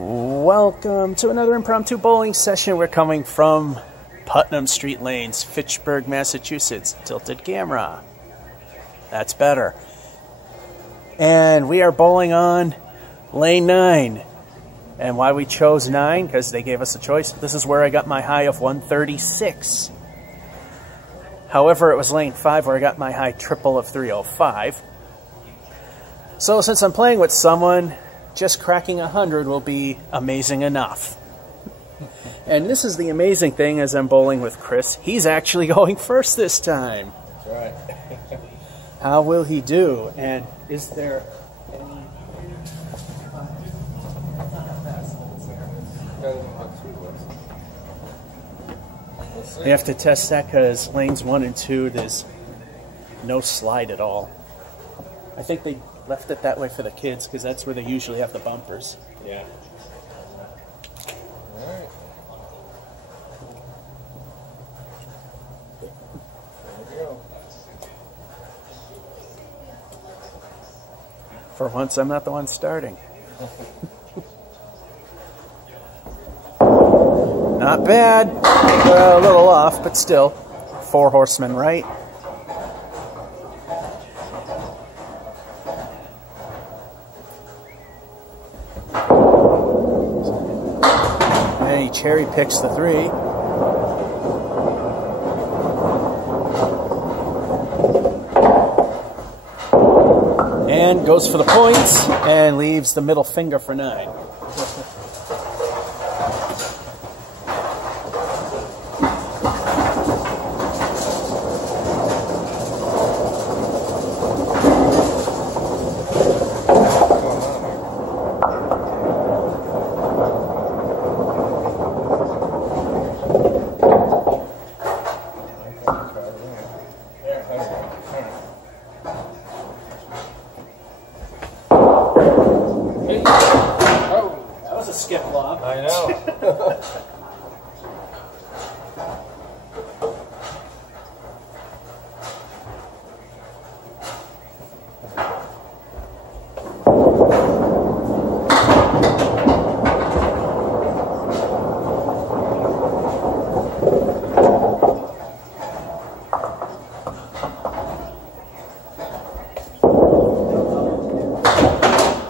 Welcome to another impromptu bowling session. We're coming from Putnam Street Lanes, Fitchburg, Massachusetts. Tilted camera. That's better. And we are bowling on lane 9. And why we chose 9, because they gave us a choice. This is where I got my high of 136. However, it was lane 5 where I got my high triple of 305. So since I'm playing with someone, just cracking 100 will be amazing enough. And this is the amazing thing as I'm bowling with Chris. He's actually going first this time. That's right. How will he do? And is there any... You have to test that because lanes 1 and 2, there's no slide at all. I think they left it that way for the kids because that's where they usually have the bumpers. Yeah. All right. There we go. For once, I'm not the one starting. Not bad. A little off, but still. 4 horsemen, right? And he cherry picks the 3. And goes for the points and leaves the middle finger for 9. Skip lob. I know.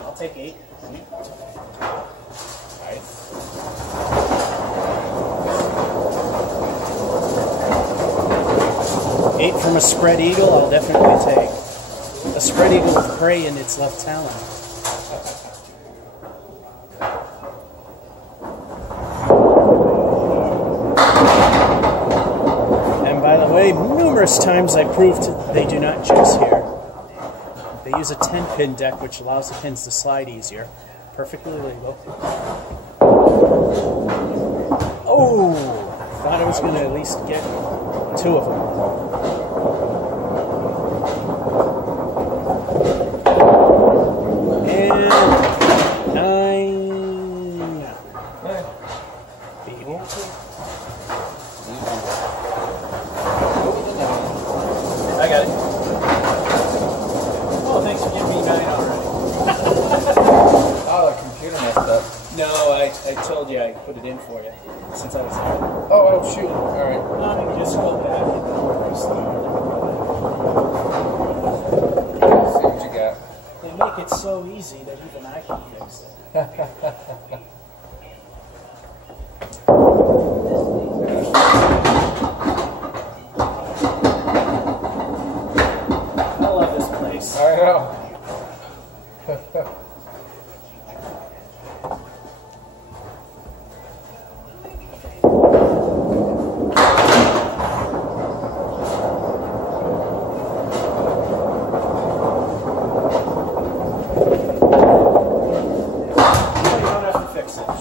I'll take 8. Eight from a spread eagle, I'll definitely take. A spread eagle with prey in its left talon. And by the way, numerous times I proved they do not juice here. They use a 10-pin deck, which allows the pins to slide easier. Perfectly legal. Oh! Thought I was going to at least get 2 of them. And 9. Baby. I got it. Oh, thanks for giving me 9 already. Oh, the computer messed up. No, I told you I put it in for you since I was there. Oh, shoot. All right. No, I can just go back and See what you got. they make it so easy that even I can fix it. I love this place. I know.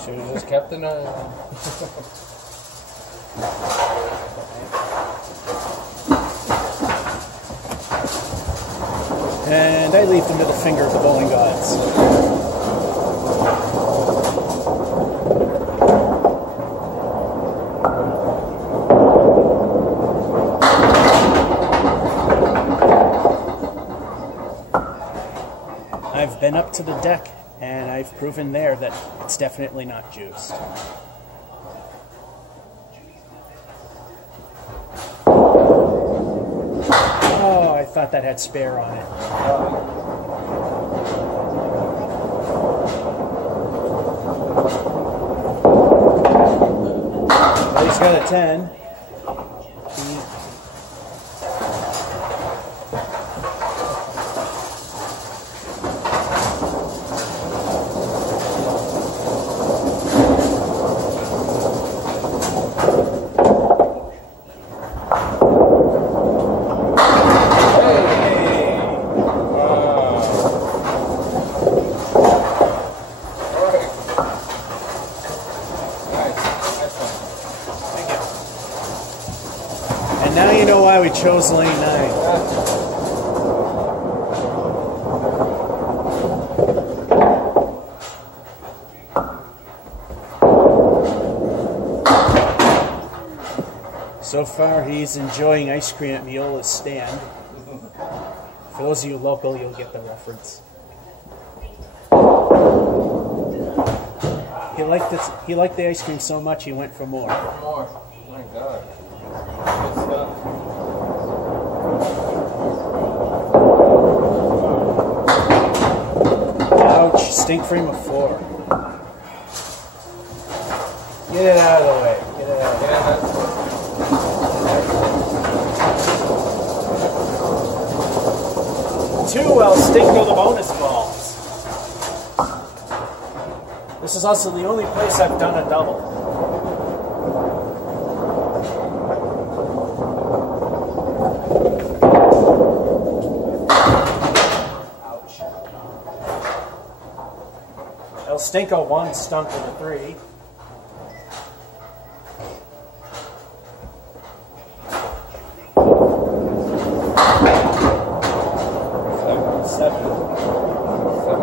Should have just kept the 9. And I leave the middle finger of the bowling gods. I've been up to the deck, and I've proven there that it's definitely not juiced. Oh, I thought that had spare on it. Well, he's got a 10. Now you know why we chose lane 9. So far, he's enjoying ice cream at Miola's stand. For those of you local, you'll get the reference. He liked the ice cream so much, he went for more. More. Oh my God. Good stuff. Ouch, stink frame of 4. Get it out of the way. Get it out of the way. Yeah, that's Two El Stinko the bonus balls. This is also the only place I've done a double. Ouch. El Stinko 1 stunk with a 3.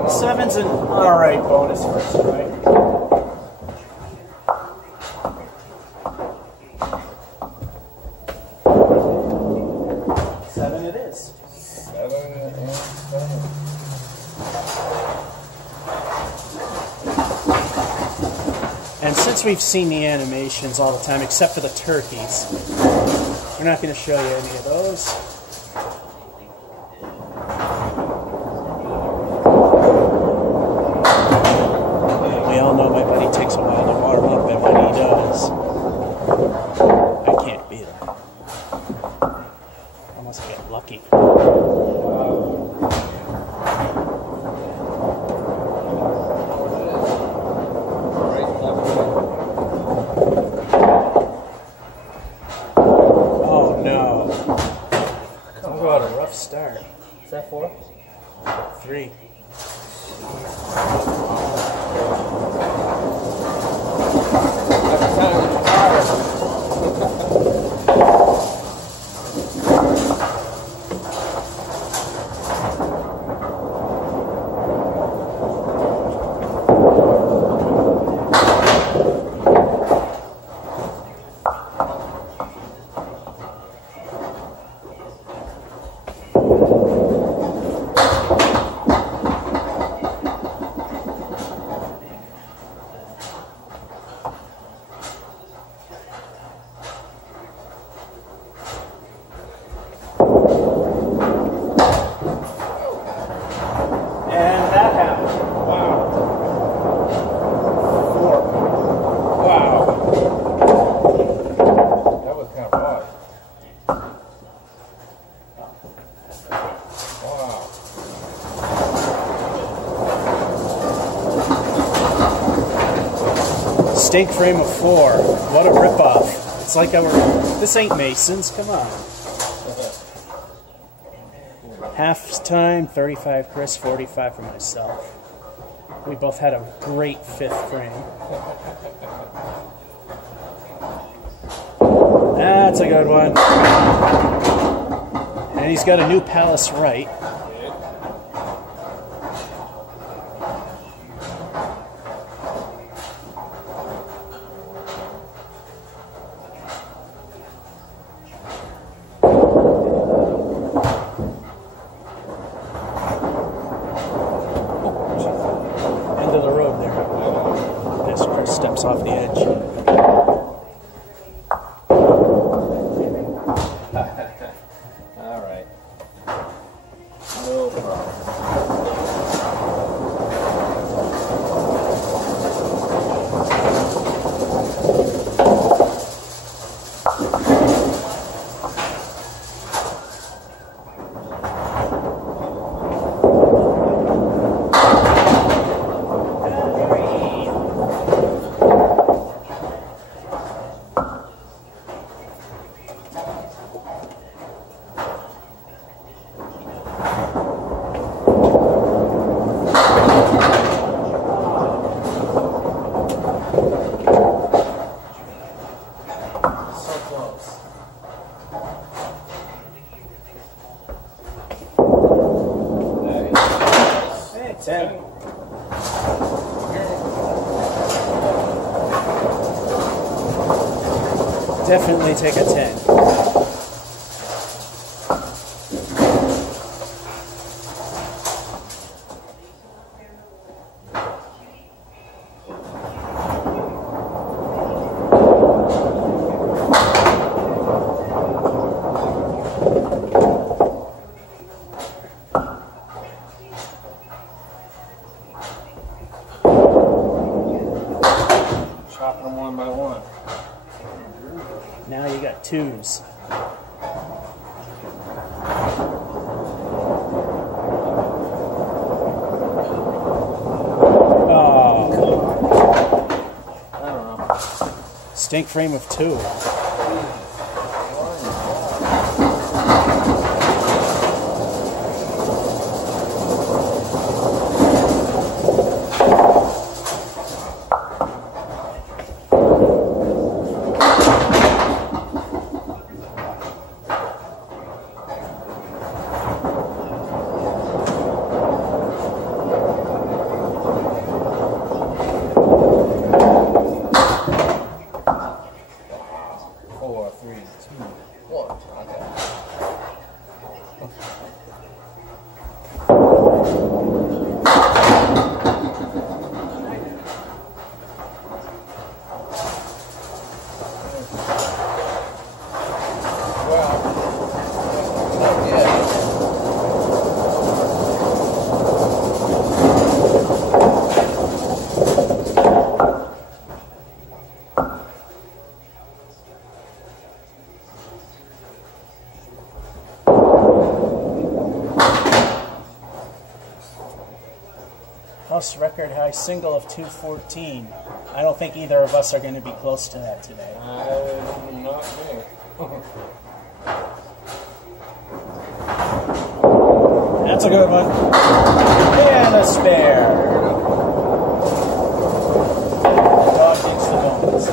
Seven's an alright bonus first strike. Seven it is. 7 and 7. And since we've seen the animations all the time, except for the turkeys, we're not going to show you any of those. We all know my buddy takes a while to warm up, and when he does, I can't beat him. I must get lucky. Oh no. Talk about a rough start. Is that 4? 3. Stink frame of 4. What a ripoff. It's like this ain't Mason's, come on. Half time, 35 Chris, 45 for myself. We both had a great 5th frame. That's a good one. And he's got a new Palace right. Into the steps off the edge. All right. No problem. Definitely take a 10. Chopping them one by one. Now you got 2s. Oh. I don't know. Stink frame of 2. House record high single of 214. I don't think either of us are going to be close to that today. Not me. That's a good one. And a spare. The dog eats the bones.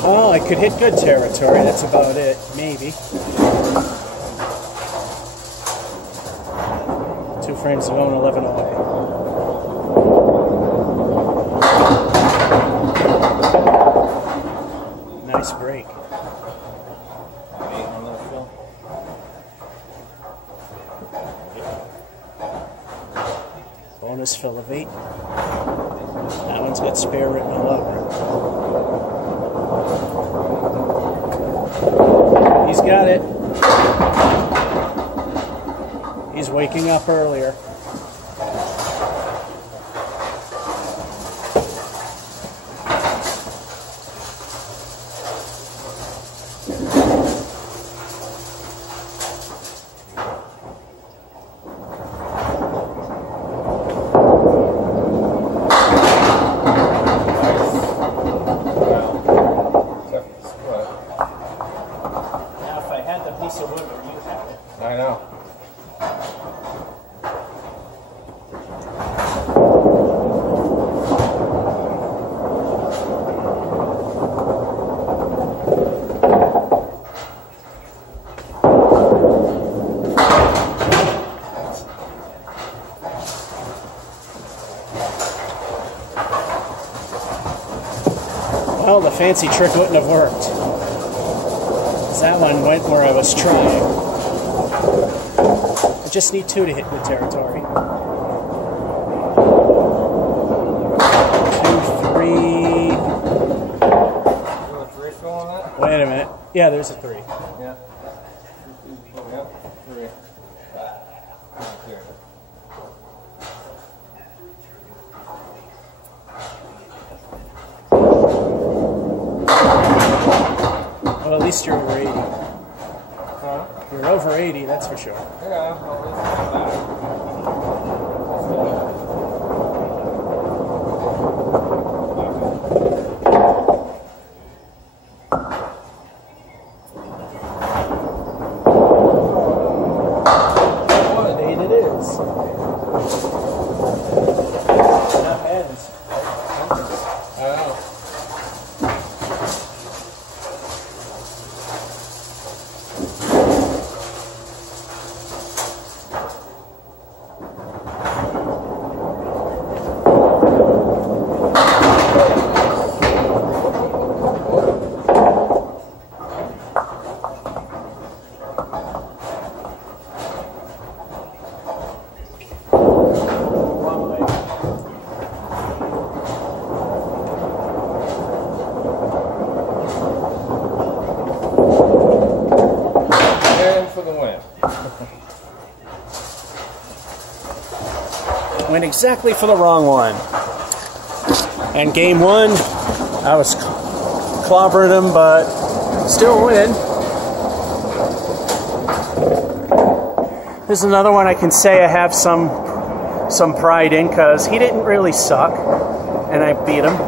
Well, I could hit good territory, that's about it, maybe. 2 frames alone, 11 away. Nice break. Bonus fill of 8. That one's got spare written all over it. He's got it. He's waking up earlier. Well, the fancy trick wouldn't have worked. 'Cause that one went where I was trying. I just need 2 to hit the territory. 2, 3. Three fill on that? Wait a minute. Yeah, there's a 3. Yeah. Yep, 3. Here. Well, at least you're over 80. Huh? You're over 80, that's for sure. Yeah, well, this is not bad. Went exactly for the wrong one. And game 1, I was clobbering him, but still win. There's another one I can say I have some pride in, because he didn't really suck, and I beat him.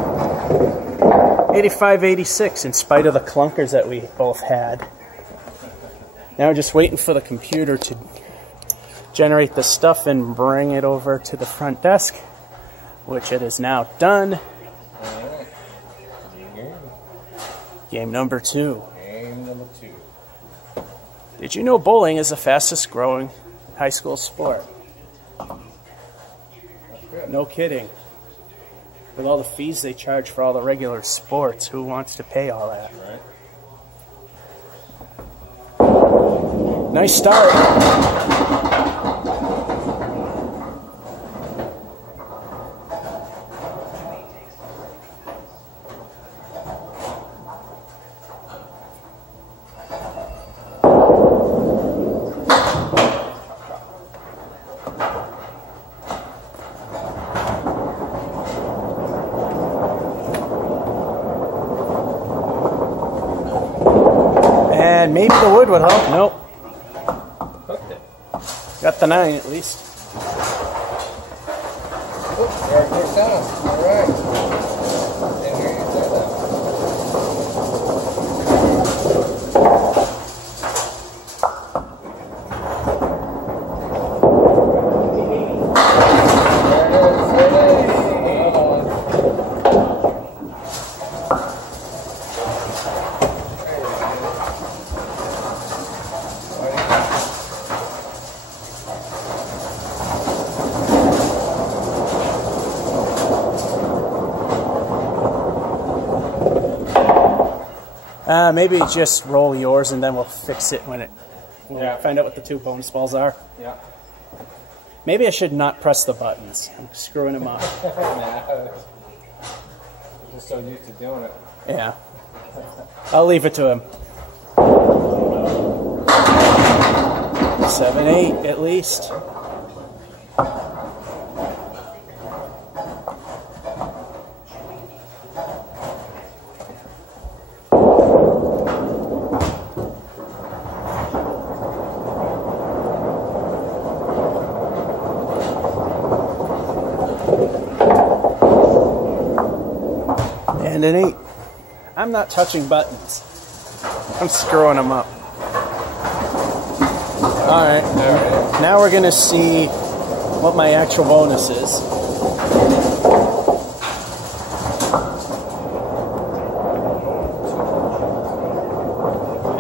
85-86, in spite of the clunkers that we both had. Now we're just waiting for the computer to generate the stuff and bring it over to the front desk, which it is now done. Alright. Game number 2. Game number 2. Did you know bowling is the fastest growing high school sport? That's good. No kidding. With all the fees they charge for all the regular sports, who wants to pay all that? Right. Nice start. And maybe the wood would help. Nope. Hooked it. Got the 9 at least. Oops, there it goes down. Alright. And here you say that. Maybe just roll yours and then we'll fix it when we find out what the 2 bonus balls are. Yeah. Maybe I should not press the buttons. I'm screwing them up. Nah. I'm just so used to doing it. Yeah. I'll leave it to him. 7, 8 at least. And an 8. I'm not touching buttons. I'm screwing them up. Alright. Now we're going to see what my actual bonus is.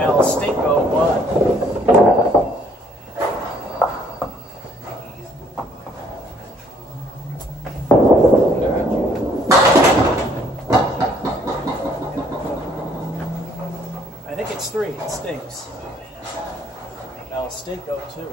El Stinko, what? It's 3. It stinks. Now stinko too.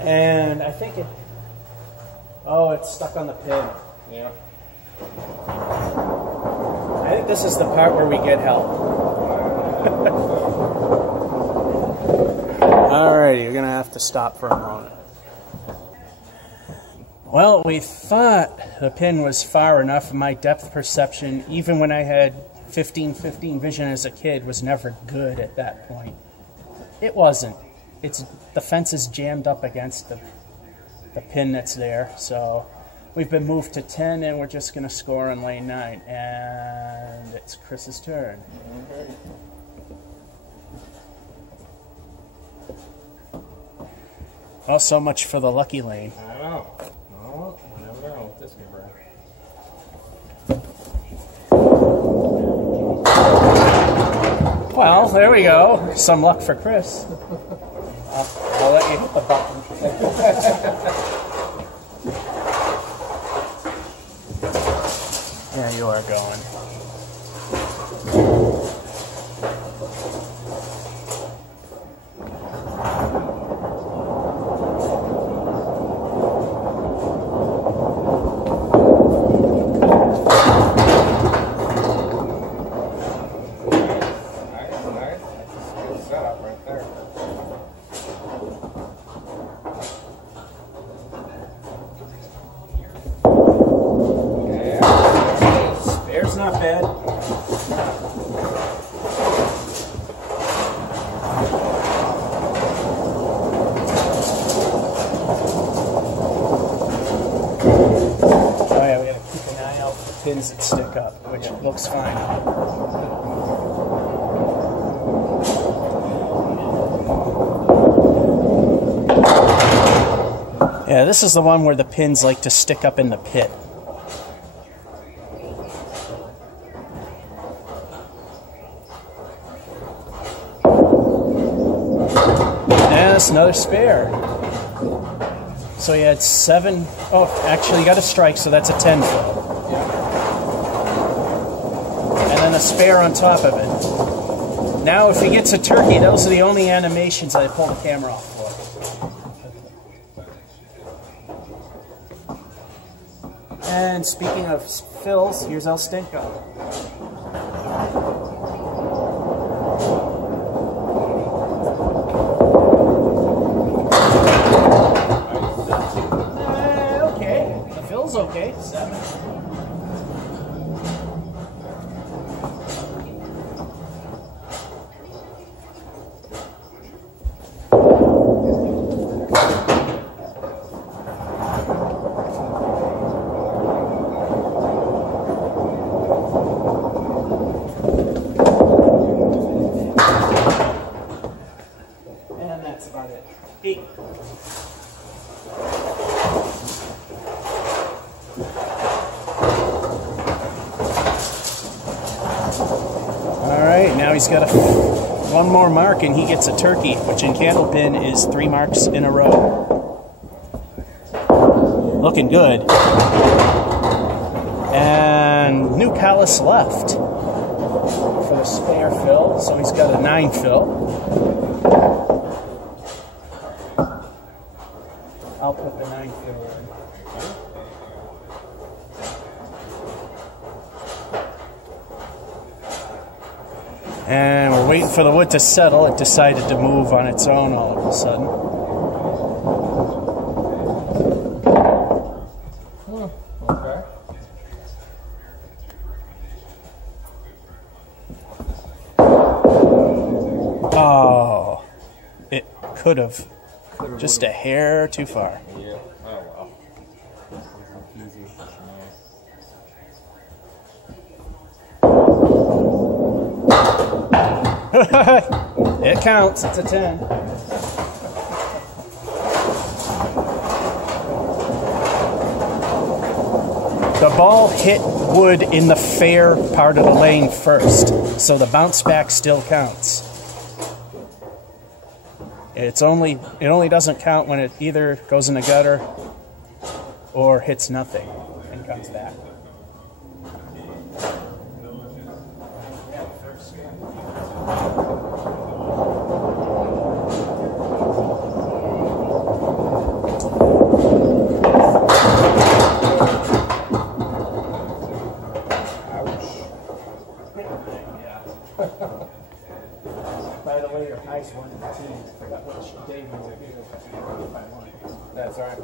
And I think it, oh, it's stuck on the pin. Yeah. I think this is the part where we get help. Alrighty, you're gonna have to stop for a moment. Well, we thought the pin was far enough. My depth perception, even when I had 15-15 vision as a kid, was never good at that point. It wasn't. The fence is jammed up against the pin that's there, so we've been moved to 10, and we're just going to score on lane 9, and it's Chris's turn. Well, so much for the lucky lane. I don't know. No, you never know with this one, bro. Well, there we go. Some luck for Chris. I'll let you hit the button. Yeah, you are going. Nice. That's a good setup right there. Spare's not bad. Oh yeah, we gotta keep an eye out for pins that stick up, which looks fine. Yeah, this is the one where the pins like to stick up in the pit. And it's another spare. So he had 7. Oh, actually, you got a strike, so that's a 10 fill. And then a spare on top of it. Now, if he gets a turkey, those are the only animations I pull the camera off for. And speaking of fills, here's El Stinko. Okay, the fill's okay, 7. And that's about it. 8. Alright, now he's got one more mark and he gets a turkey, which in candlepin is 3 marks in a row. Looking good. And new palace left for the spare fill, so he's got a 9 fill. I'll put the 9 fill in. And we're waiting for the wood to settle. It decided to move on its own all of a sudden. Okay. Oh, it could have. Just a hair too far. Yeah. Oh well. Easy. Yeah. It counts. It's a 10. The ball hit wood in the fair part of the lane first, so the bounce back still counts. It only doesn't count when it either goes in the gutter or hits nothing and comes back. By the way, your highest one in the team. I forgot which day you were here if I won. That's right.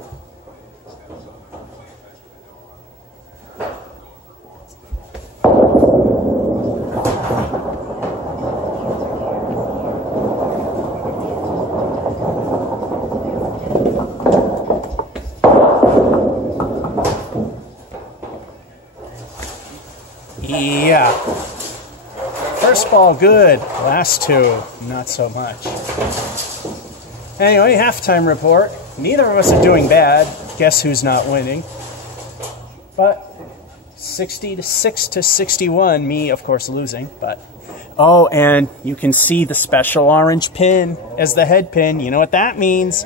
Yeah. First ball good. Last two, not so much. Anyway, halftime report. Neither of us are doing bad. Guess who's not winning? But 66 to 61, me, of course, losing. But oh, and you can see the special orange pin as the head pin. You know what that means?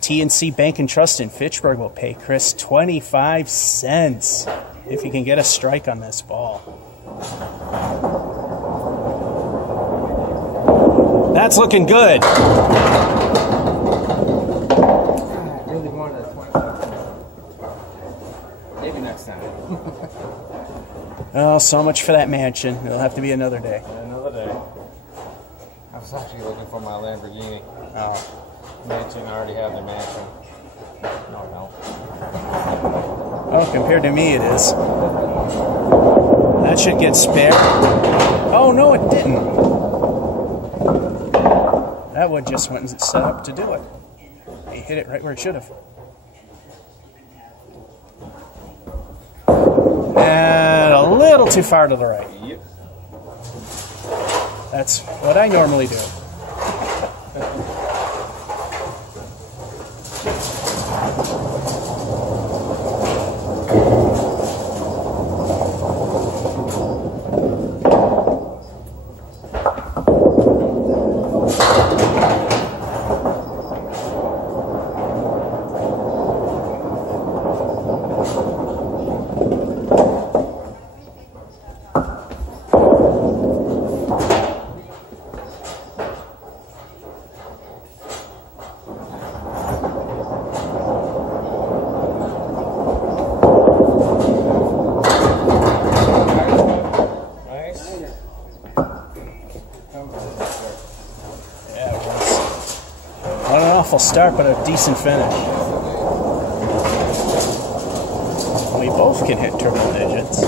TNC Bank and Trust in Fitchburg will pay Chris 25 cents if he can get a strike on this ball. That's looking good. I really wanted a 25. Maybe next time. Oh, so much for that mansion. It'll have to be another day. Another day. I was actually looking for my Lamborghini. Oh. Mansion, I already have the mansion. No, no. Oh, compared to me, it is. That should get spared. Oh, no, it didn't. That wood just went set up to do it. He hit it right where it should have. And a little too far to the right. Yep. That's what I normally do. Start, but a decent finish. We both can hit triple digits.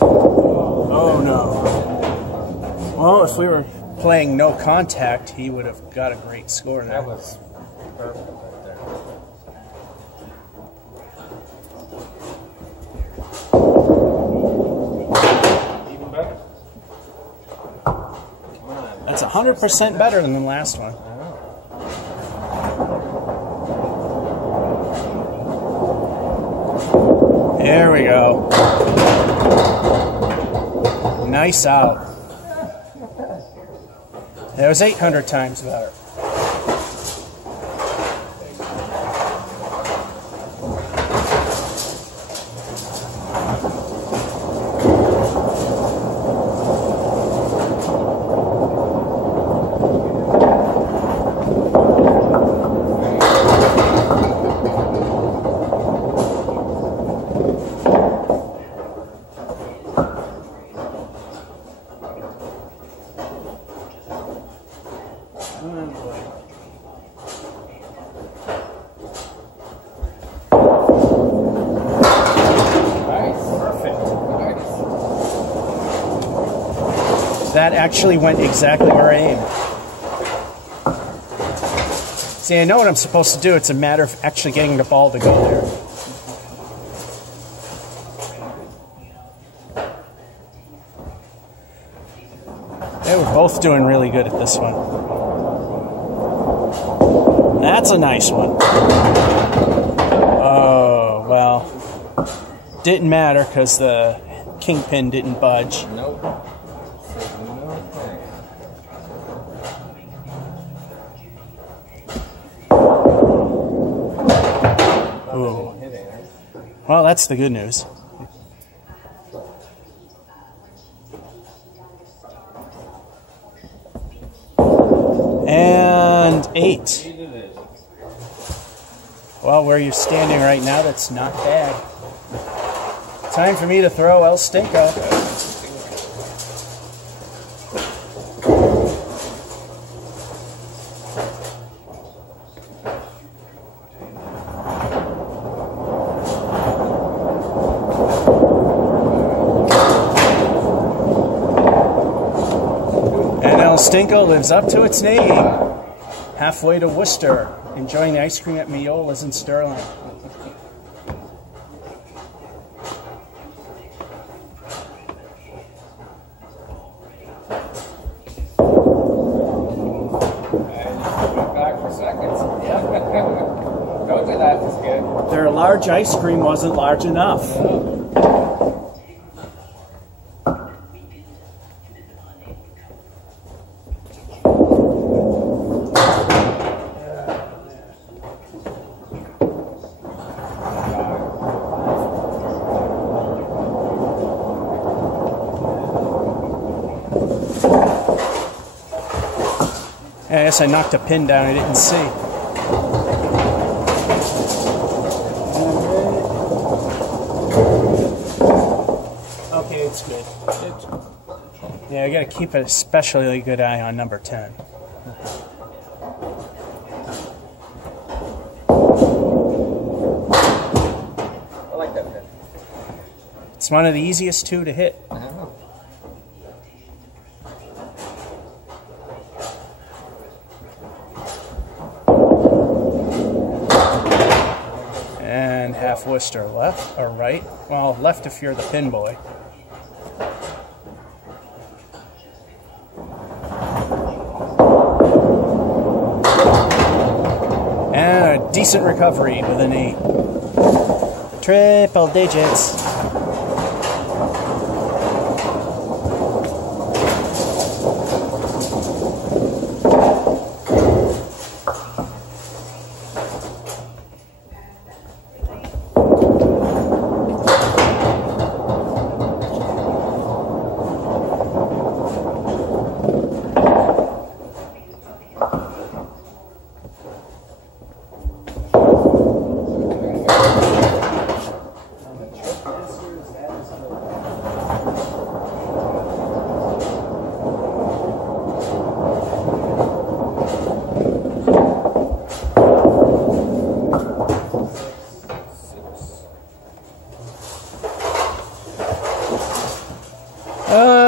Oh no. Well, if we were playing no contact, he would have got a great score there. That was perfect right there. That's 100% better than the last one. There we go. Nice out. That was 800 times better. That actually went exactly where I aimed. See, I know what I'm supposed to do. It's a matter of actually getting the ball to go there. both doing really good at this one. That's a nice one. Oh, well. Didn't matter because the kingpin didn't budge. Nope. Ooh. Well, that's the good news. And 8. Well, where you're standing right now, that's not bad. Time for me to throw El Stinko. And El Stinko lives up to its name. Halfway to Worcester, enjoying the ice cream at Miola's in Sterling. Back for seconds. Told you that was good. Their large ice cream wasn't large enough. I guess I knocked a pin down I didn't see. Okay, it's good. Yeah, I gotta keep an especially good eye on number 10. I like that pin. It's one of the easiest 2 to hit. I don't know. And half Worcester left or right. Well, left if you're the pin boy. And a decent recovery with an 8. Triple digits.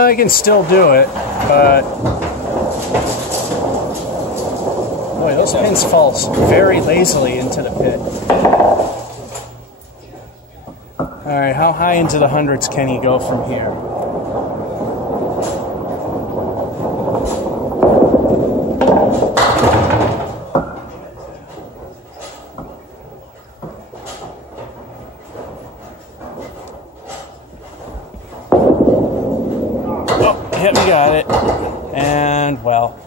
I can still do it, but boy, those pins fall very lazily into the pit. All right, how high into the hundreds can he go from here? Yep, you got it. And, well.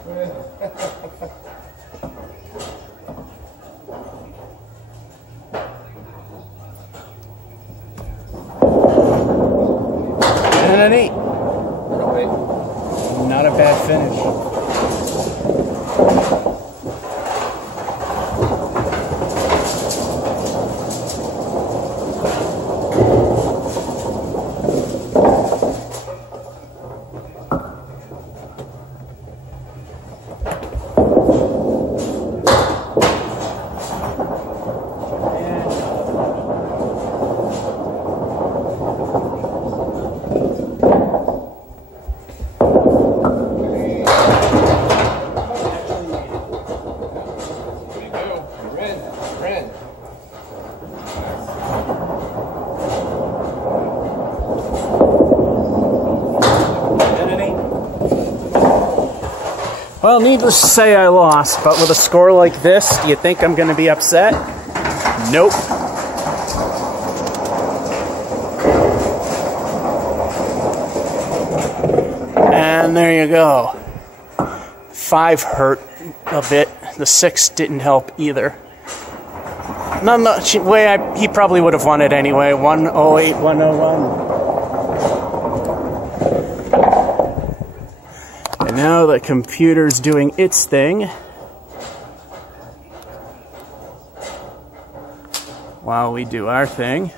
And an 8. Not a bad finish. Well, needless to say, I lost, but with a score like this, do you think I'm going to be upset? Nope. And there you go. 5 hurt a bit. The 6 didn't help either. None the way he probably would have won it anyway. 108, 101. And now the computer's doing its thing. While we do our thing.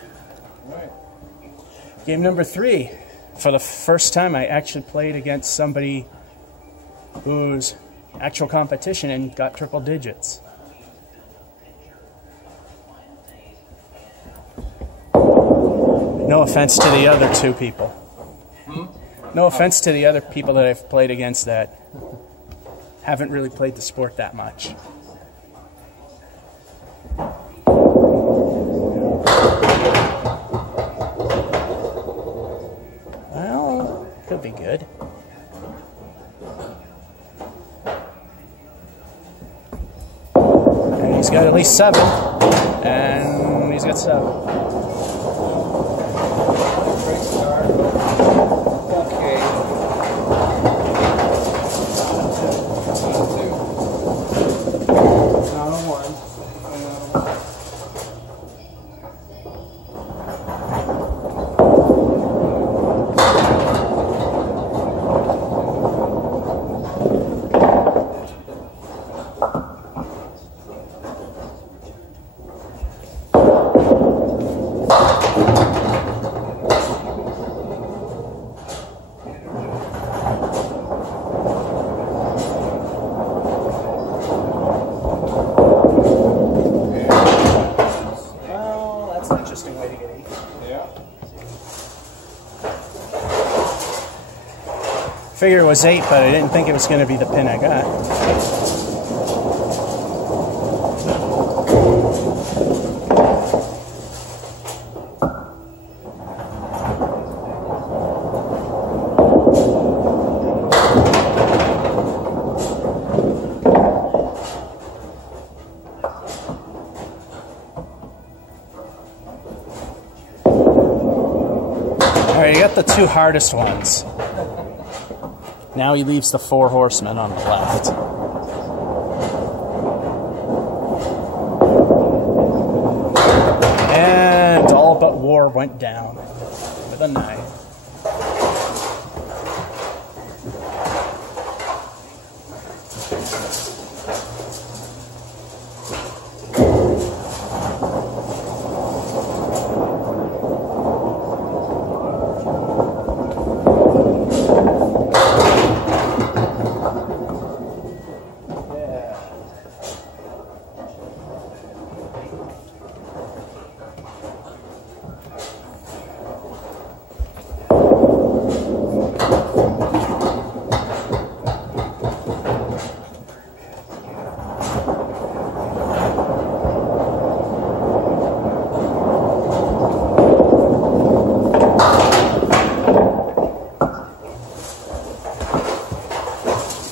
Game number 3. For the first time, I actually played against somebody whose actual competition and got triple digits. No offense to the other 2 people. No offense to the other people that I've played against that haven't really played the sport that much. Well, could be good. And he's got at least 7. And he's got 7. Figure it was 8, but I didn't think it was going to be the pin I got. Alright, you got the 2 hardest ones. Now he leaves the 4 horsemen on the left. And all but War went down with a 9.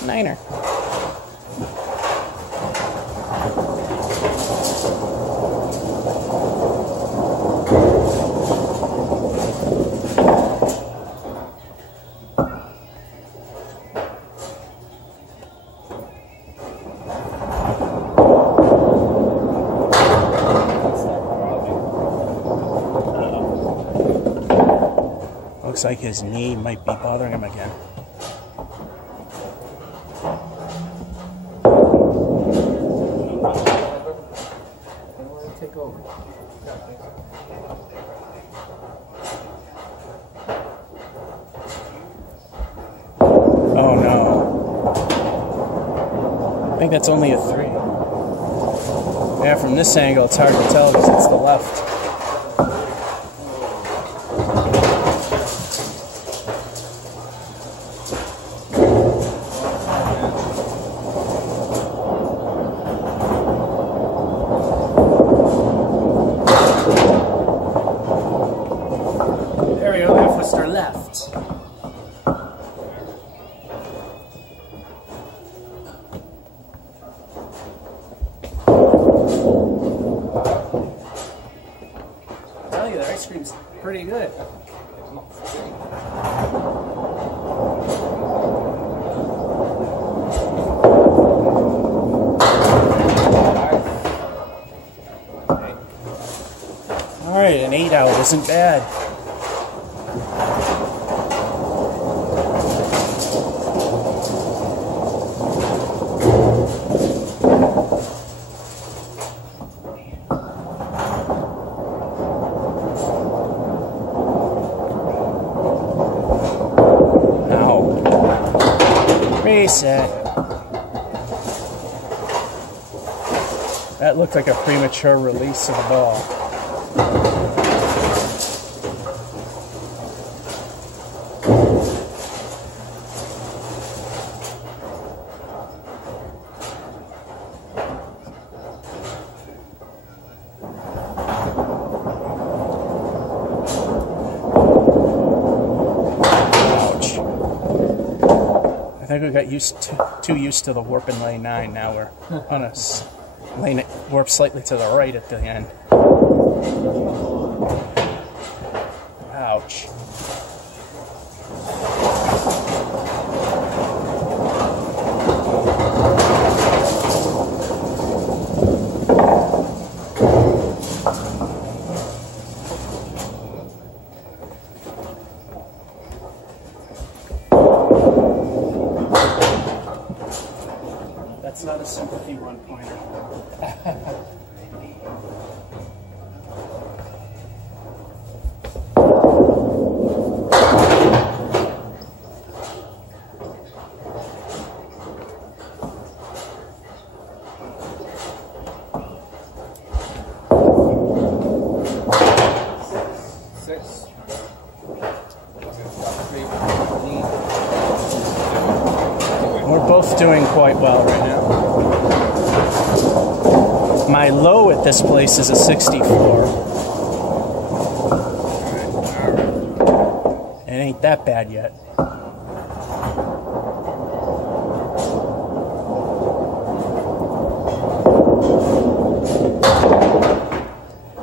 Niner. Looks like his knee might be bothering him again. Oh no. I think that's only a 3. Yeah, from this angle it's hard to tell because it's the left. There we go, left was their left. cream's pretty good. Alright, an 8 out isn't bad. Reset. That looked like a premature release of the ball. I think we got too used to the warp in lane 9. Now we're on a lane that warps slightly to the right at the end. Ouch. That's not a sympathy one pointer. Six. We're both doing quite well right now. My low at this place is a 64. It ain't that bad yet.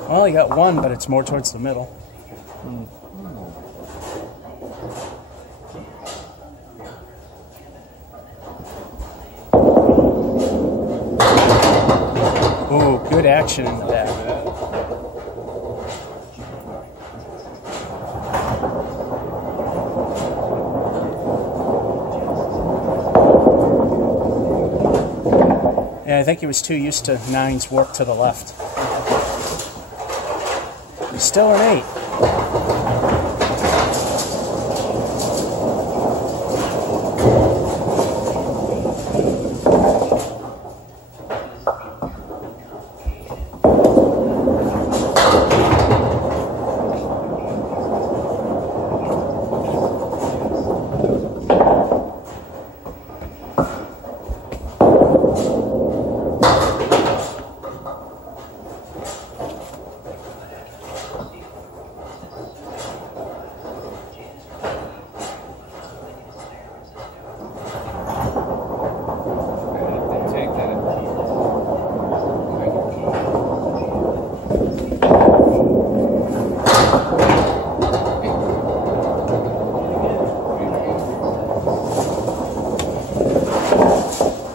Well, I got one, but it's more towards the middle. Ooh, good action into that. Yeah, I think he was too used to 9's warp to the left. He's still an 8.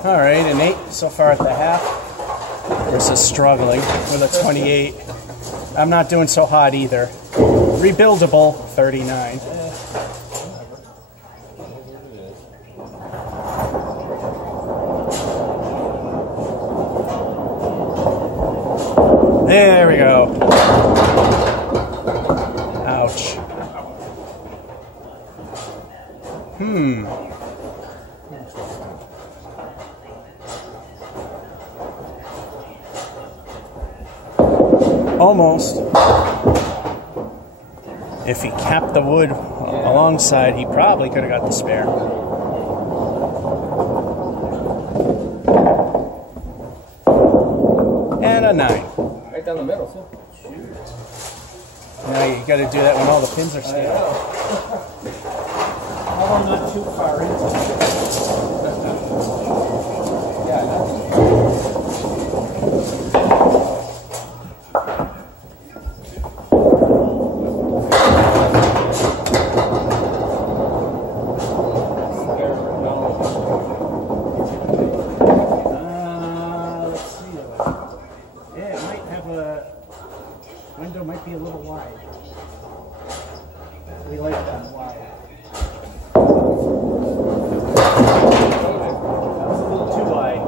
Alright, an 8 so far at the half versus struggling with a 28. I'm not doing so hot either. Rebuildable 39. There we go. Ouch. Almost. If he capped the wood alongside, he probably could have got the spare. And a 9. Right down the middle, too. Now you got to do that when all the pins are staying. How I'm not too far into it. window might be a little wide. We like that wide. That was a little too wide.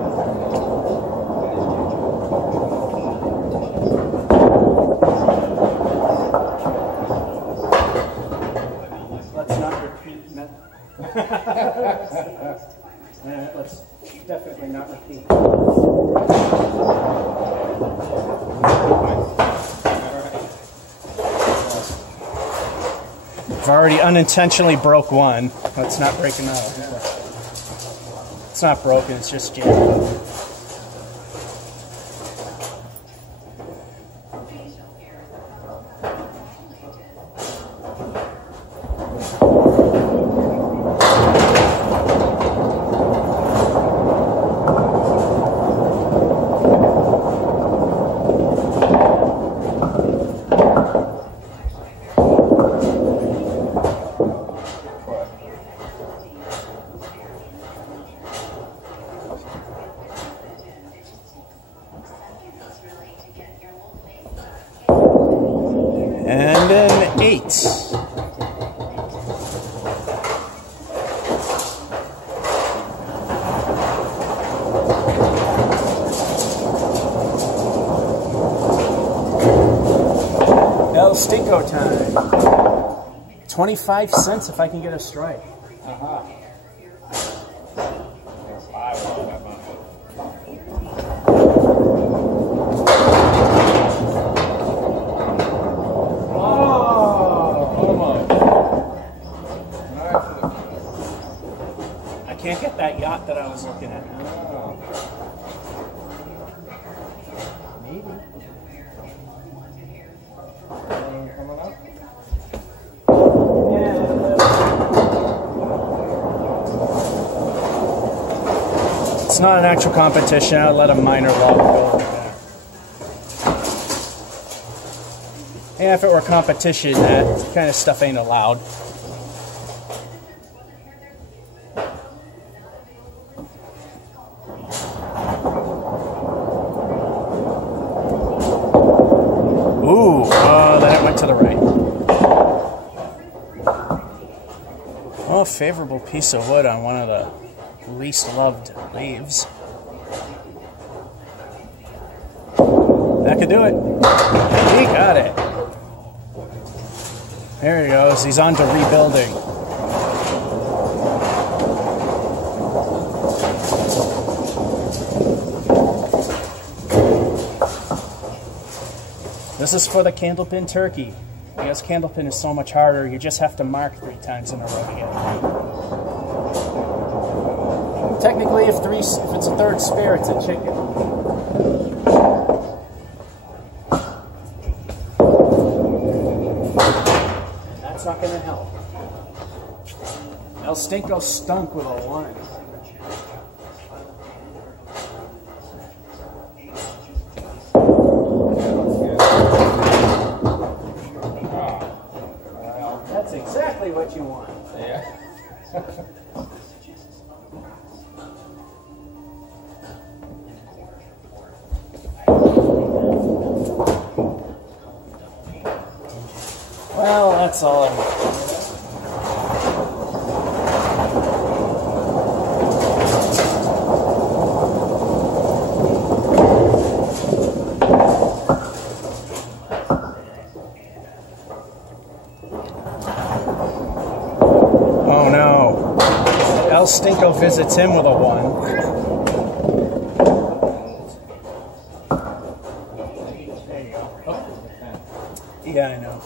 Let's not repeat. Let's definitely not repeat. I've already unintentionally broke one. Let's not break another. It's not broken, it's just jammed. And an 8. El Stinko time. 25 cents if I can get a strike. Can't get that yacht that I was looking at. Oh. Maybe. Coming up? Yeah. It's not an actual competition. I'll let a minor log go. Yeah, if it were a competition, that kind of stuff ain't allowed. Then it went to the right. Oh, a favorable piece of wood on one of the least loved leaves. That could do it. He got it. There he goes. He's on to rebuilding. This is for the candlepin turkey. Because candlepin is so much harder, you just have to mark 3 times in a row to get it. Technically, if it's a third spare, it's a chicken. That's not going to help. El Stinko stunk with a 1. That's exactly what you want. Yeah. Well, that's all I want. Oh no. El Stinko visits him with a 1. There you go. Oh. Yeah, I know.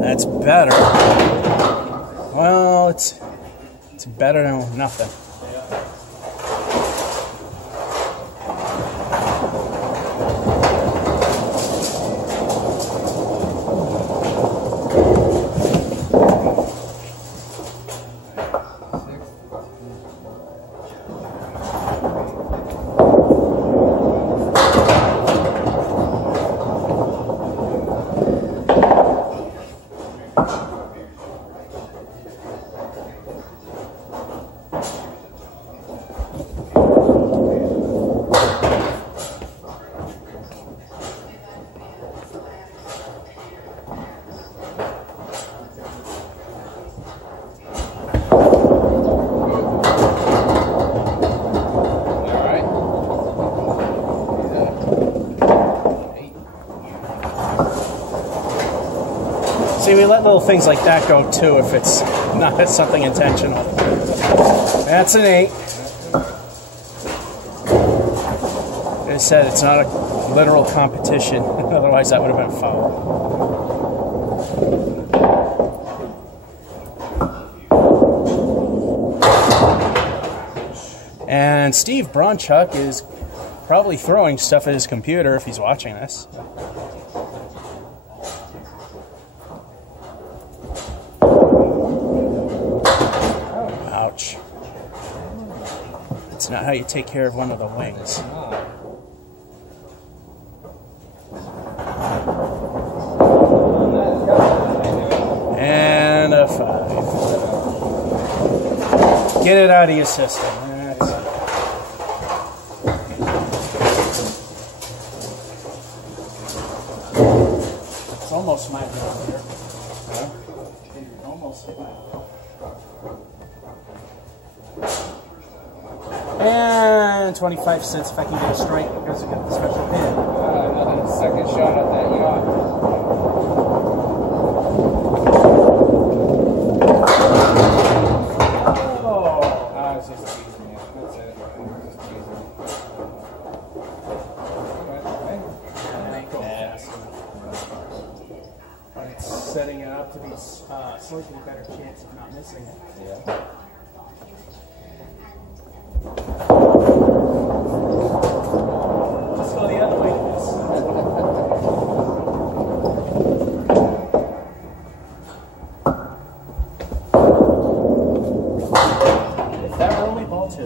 That's better. Well, it's better than nothing. See, we let little things like that go too if it's not something intentional. That's an 8. Like I said, it's not a literal competition. Otherwise, that would have been foul. And Steve Bronchuk is probably throwing stuff at his computer if he's watching this. Ouch. It's not how you take care of one of the wings. And a 5. Get it out of your system. It's almost my goal here. Huh? Almost hit my goal. And 25 cents if I can get a strike because I got the special pin. Another second shot at that yacht. Setting it up to be slightly better chance of not missing it. Yeah. Let's go the other way to this. If that were only ball 2.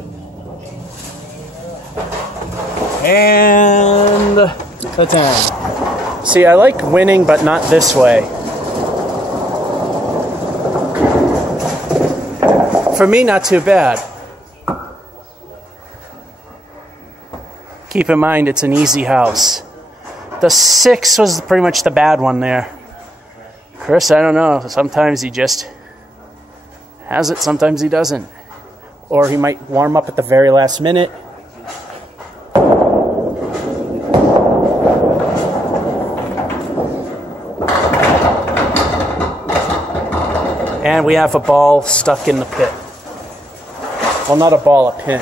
And the 10. See, I like winning, but not this way. For me, not too bad. Keep in mind, it's an easy house. The 6 was pretty much the bad one there. Chris, I don't know. Sometimes he just has it, sometimes he doesn't. Or he might warm up at the very last minute. And we have a ball stuck in the pit. Well, not a ball, a pin.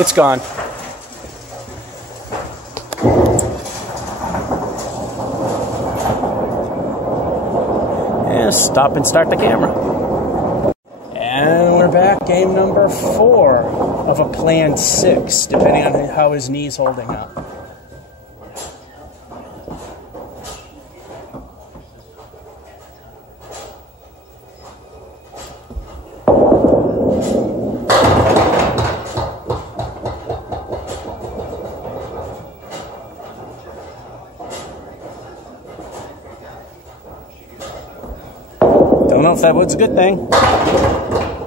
It's gone. And stop and start the camera. And we're back. Game number 4 of a planned 6, depending on how his knee's holding up. Don't know if that was a good thing.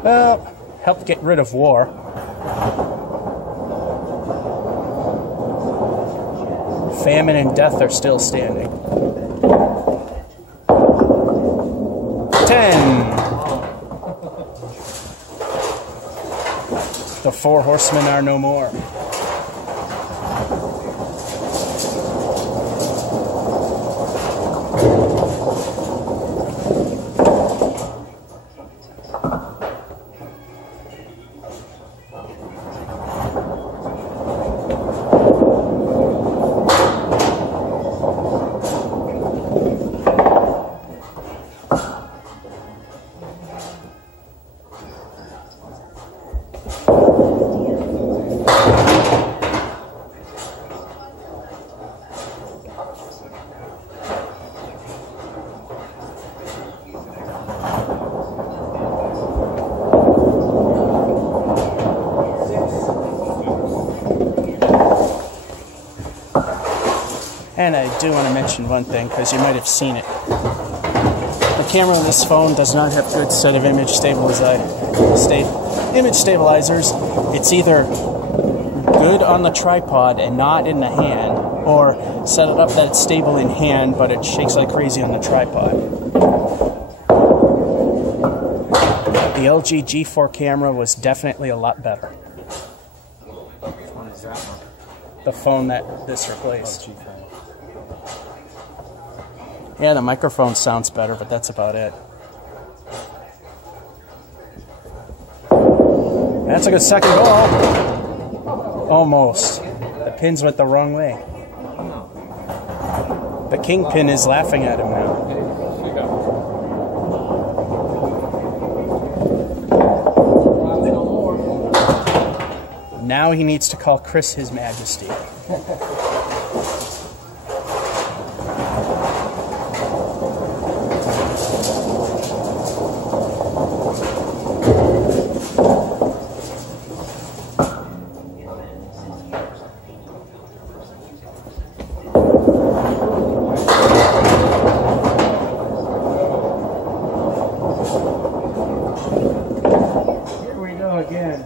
Well, helped get rid of war. Famine and death are still standing. 10. The 4 horsemen are no more. And I do want to mention one thing, because you might have seen it. The camera on this phone does not have good set of image stabilizers. It's either good on the tripod and not in the hand, or set it up that it's stable in hand, but it shakes like crazy on the tripod. The LG G4 camera was definitely a lot better. Which one is that one? The phone that this replaced. Oh, G4. Yeah, the microphone sounds better, but that's about it. That's a good second ball. Almost. The pin's went the wrong way. The kingpin is laughing at him now. Now he needs to call Chris His Majesty. Here we go again.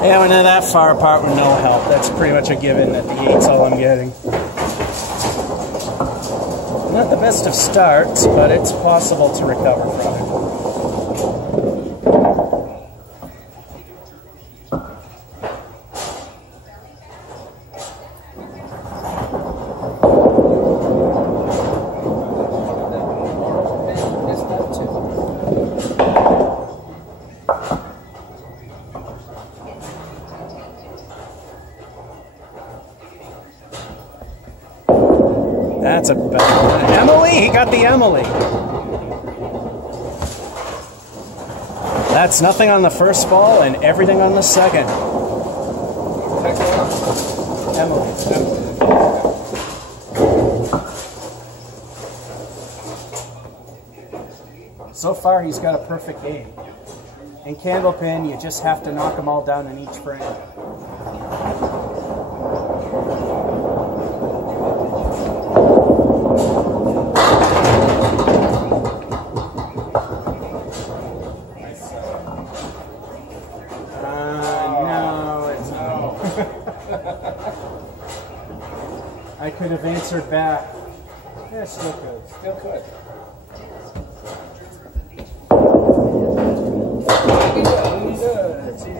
Yeah, when they're that far apart with no help, that's pretty much a given that the 8's all I'm getting. Not the best of starts, but it's possible to recover from it. That's a better one. Emily! He got the Emily! That's nothing on the first ball and everything on the second. Emily. So far, he's got a perfect game. In candlepin, you just have to knock them all down in each frame. I could have answered back. Yeah, still could. Still could. Let's see.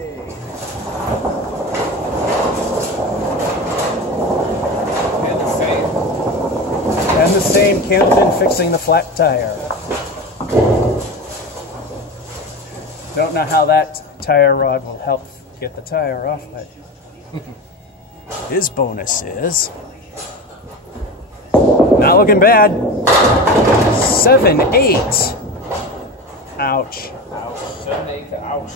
And the same Camden fixing the flat tire. Don't know how that tire rod will help get the tire off, but his bonus is not looking bad. 7, 8. Ouch. Ouch. 7, 8 to ouch.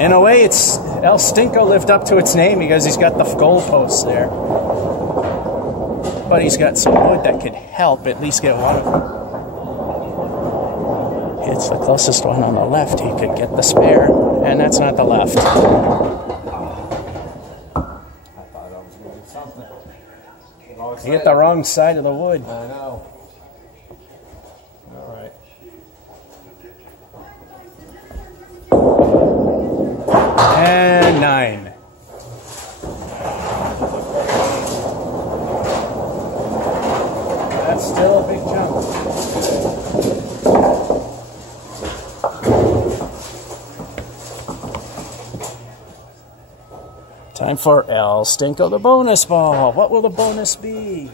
In a way, it's El Stinko lived up to its name because he's got the goal posts there. But he's got some wood that could help at least get one of them. It's the closest one on the left. He could get the spare, and that's not the left. I thought I was going to do something. You get the wrong side of the wood. I know. All right. And 9. That's still a big jump. Time for El Stinko, the bonus ball. What will the bonus be?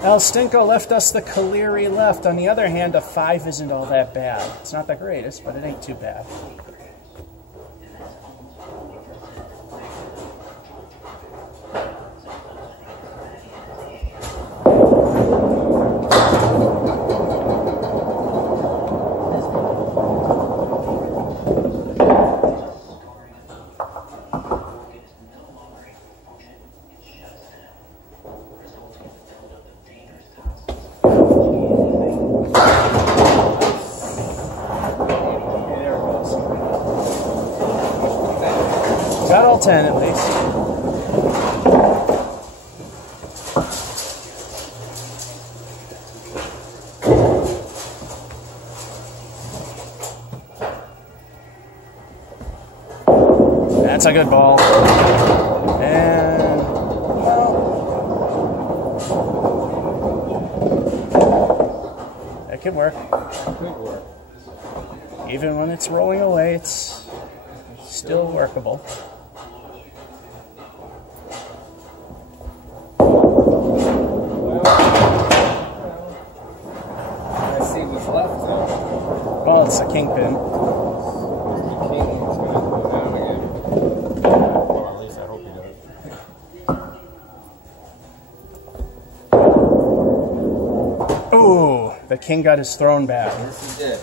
El Stinko left us the Caleri left. On the other hand, a 5 isn't all that bad. It's not the greatest, but it ain't too bad. Got all 10 at least. That's a good ball. And, well, that could work. Good work. Even when it's rolling away, it's still workable. I see what's left though. Well, it's a kingpin. King is going to go down again. Well, at least I hope he does. Ooh, the king got his throne back. This is it.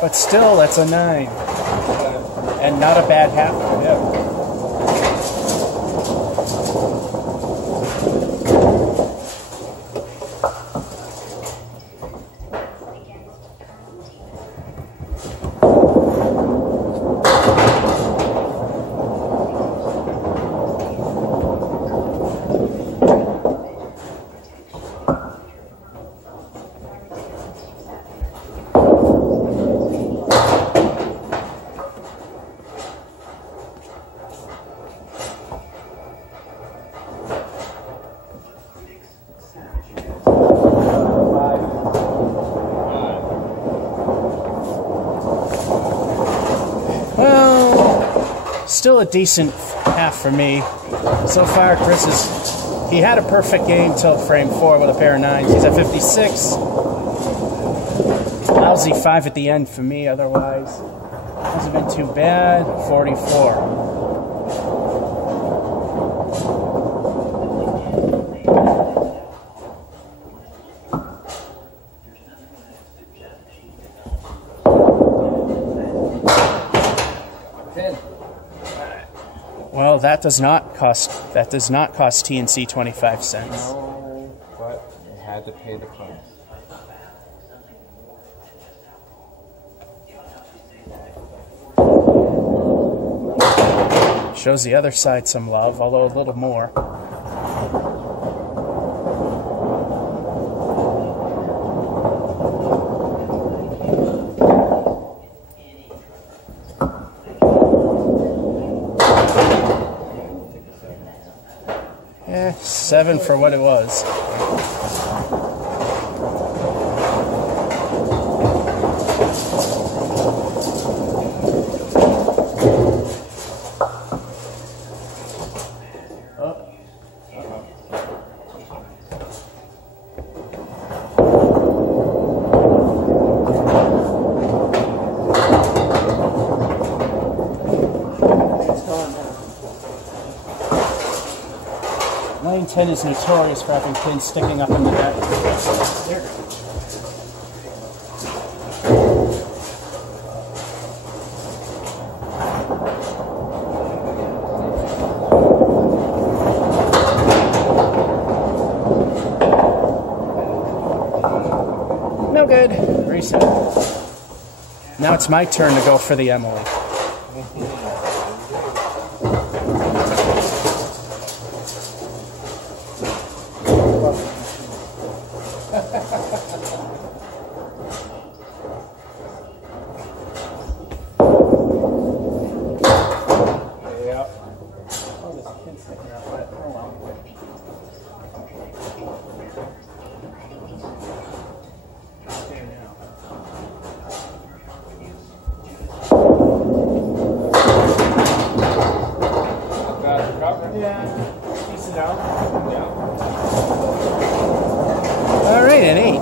But still, that's a 9. And not a bad half for him. Still a decent half for me. So far, Chris he had a perfect game till frame 4 with a pair of 9s. He's at 56. Lousy 5 at the end for me, otherwise. Hasn't been too bad. 44. Well, that does not cost TNC 25 cents. No, but you had to pay the price. Shows the other side some love, although a little more. Eh, 7 for what it was. Lane 10 is notorious for having pins sticking up in the net. There. No good. Reset. Now it's my turn to go for the Emily. All right, an 8.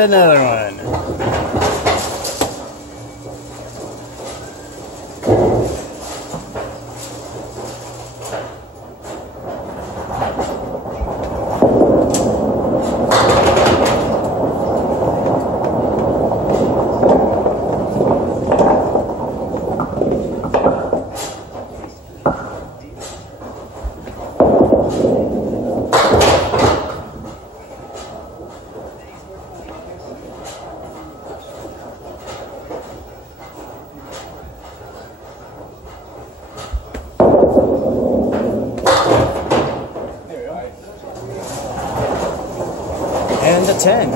And another one. And a 10.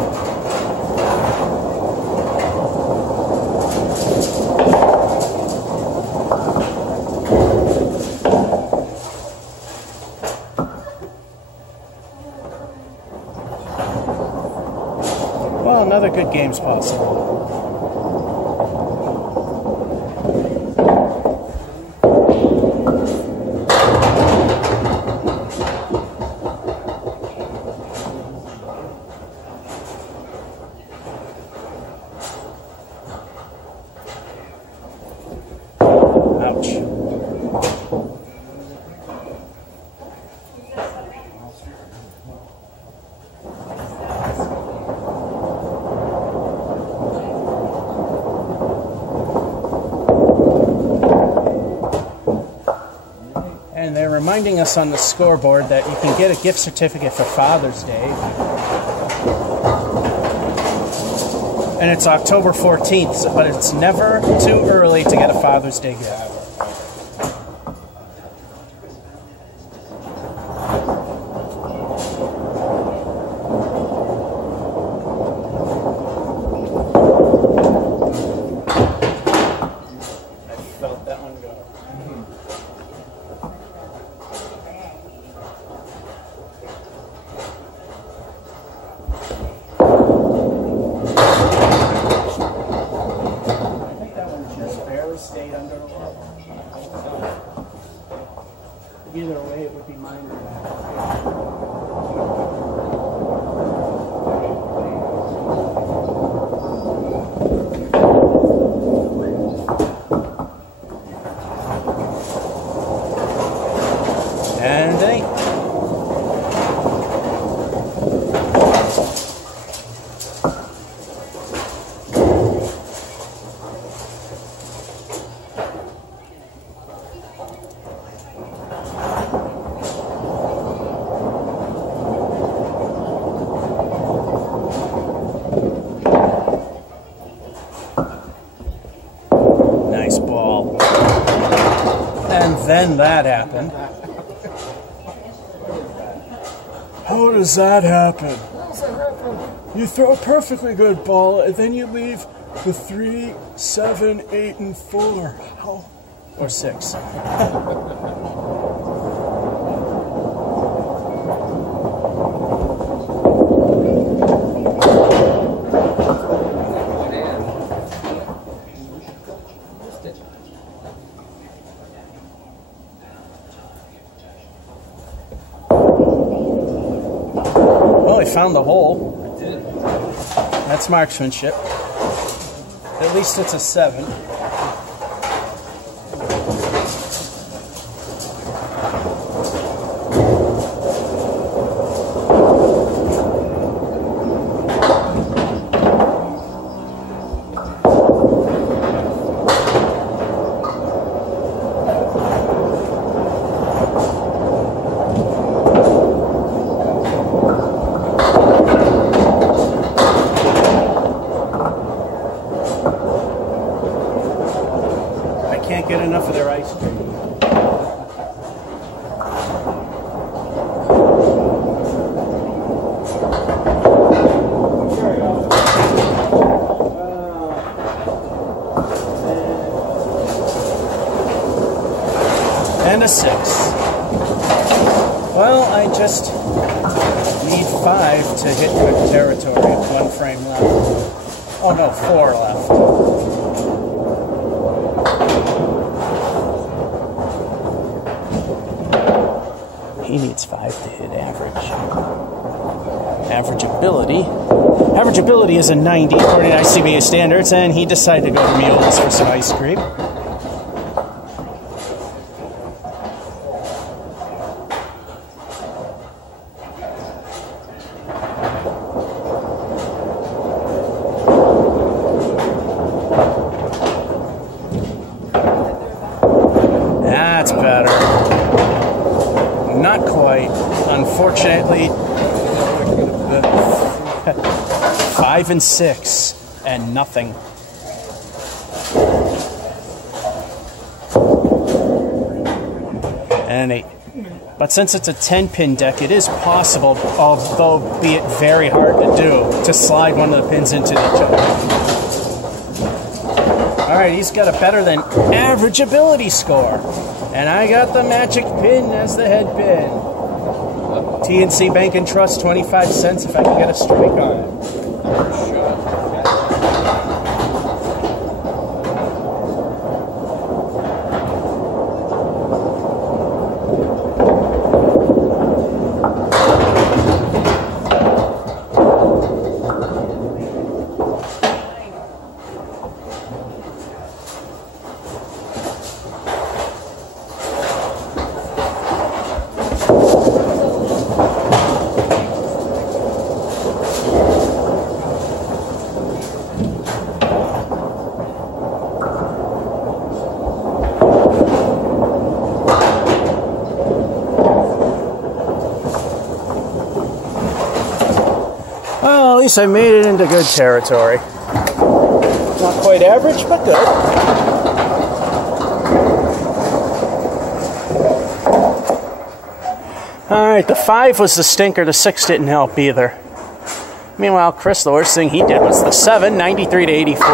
Well, another good game's possible. And they're reminding us on the scoreboard that you can get a gift certificate for Father's Day. And it's October 14th, but it's never too early to get a Father's Day gift. Stayed under the wall. Either way, it would be mine. And an 8. Nice ball. And then that happened. How does that happen? You throw a perfectly good ball, and then you leave with 3, 7, 8, and 4. How? Or 6. Well, he found the hole. I did. That's marksmanship. At least it's a 7. Can't get enough of their ice cream. And a 6. Well, I just need 5 to hit good territory with 1 frame left. Oh no, 4 left. He needs 5 to hit average. Averageability is a 90 according to ICBA standards, and he decided to go to Mules for some ice cream. That's better. Not quite. Unfortunately, 5 and 6 and nothing. And an 8. But since it's a 10-pin deck, it is possible, although be it very hard to do, to slide one of the pins into each other. Alright, he's got a better than average ability score. And I got the magic pin as the head pin. TNC Bank and Trust, 25 cents if I can get a strike on it. Well, at least I made it into good territory. Not quite average, but good. Alright, the 5 was the stinker, the 6 didn't help either. Meanwhile, Chris, the worst thing he did was the 7, 93 to 84.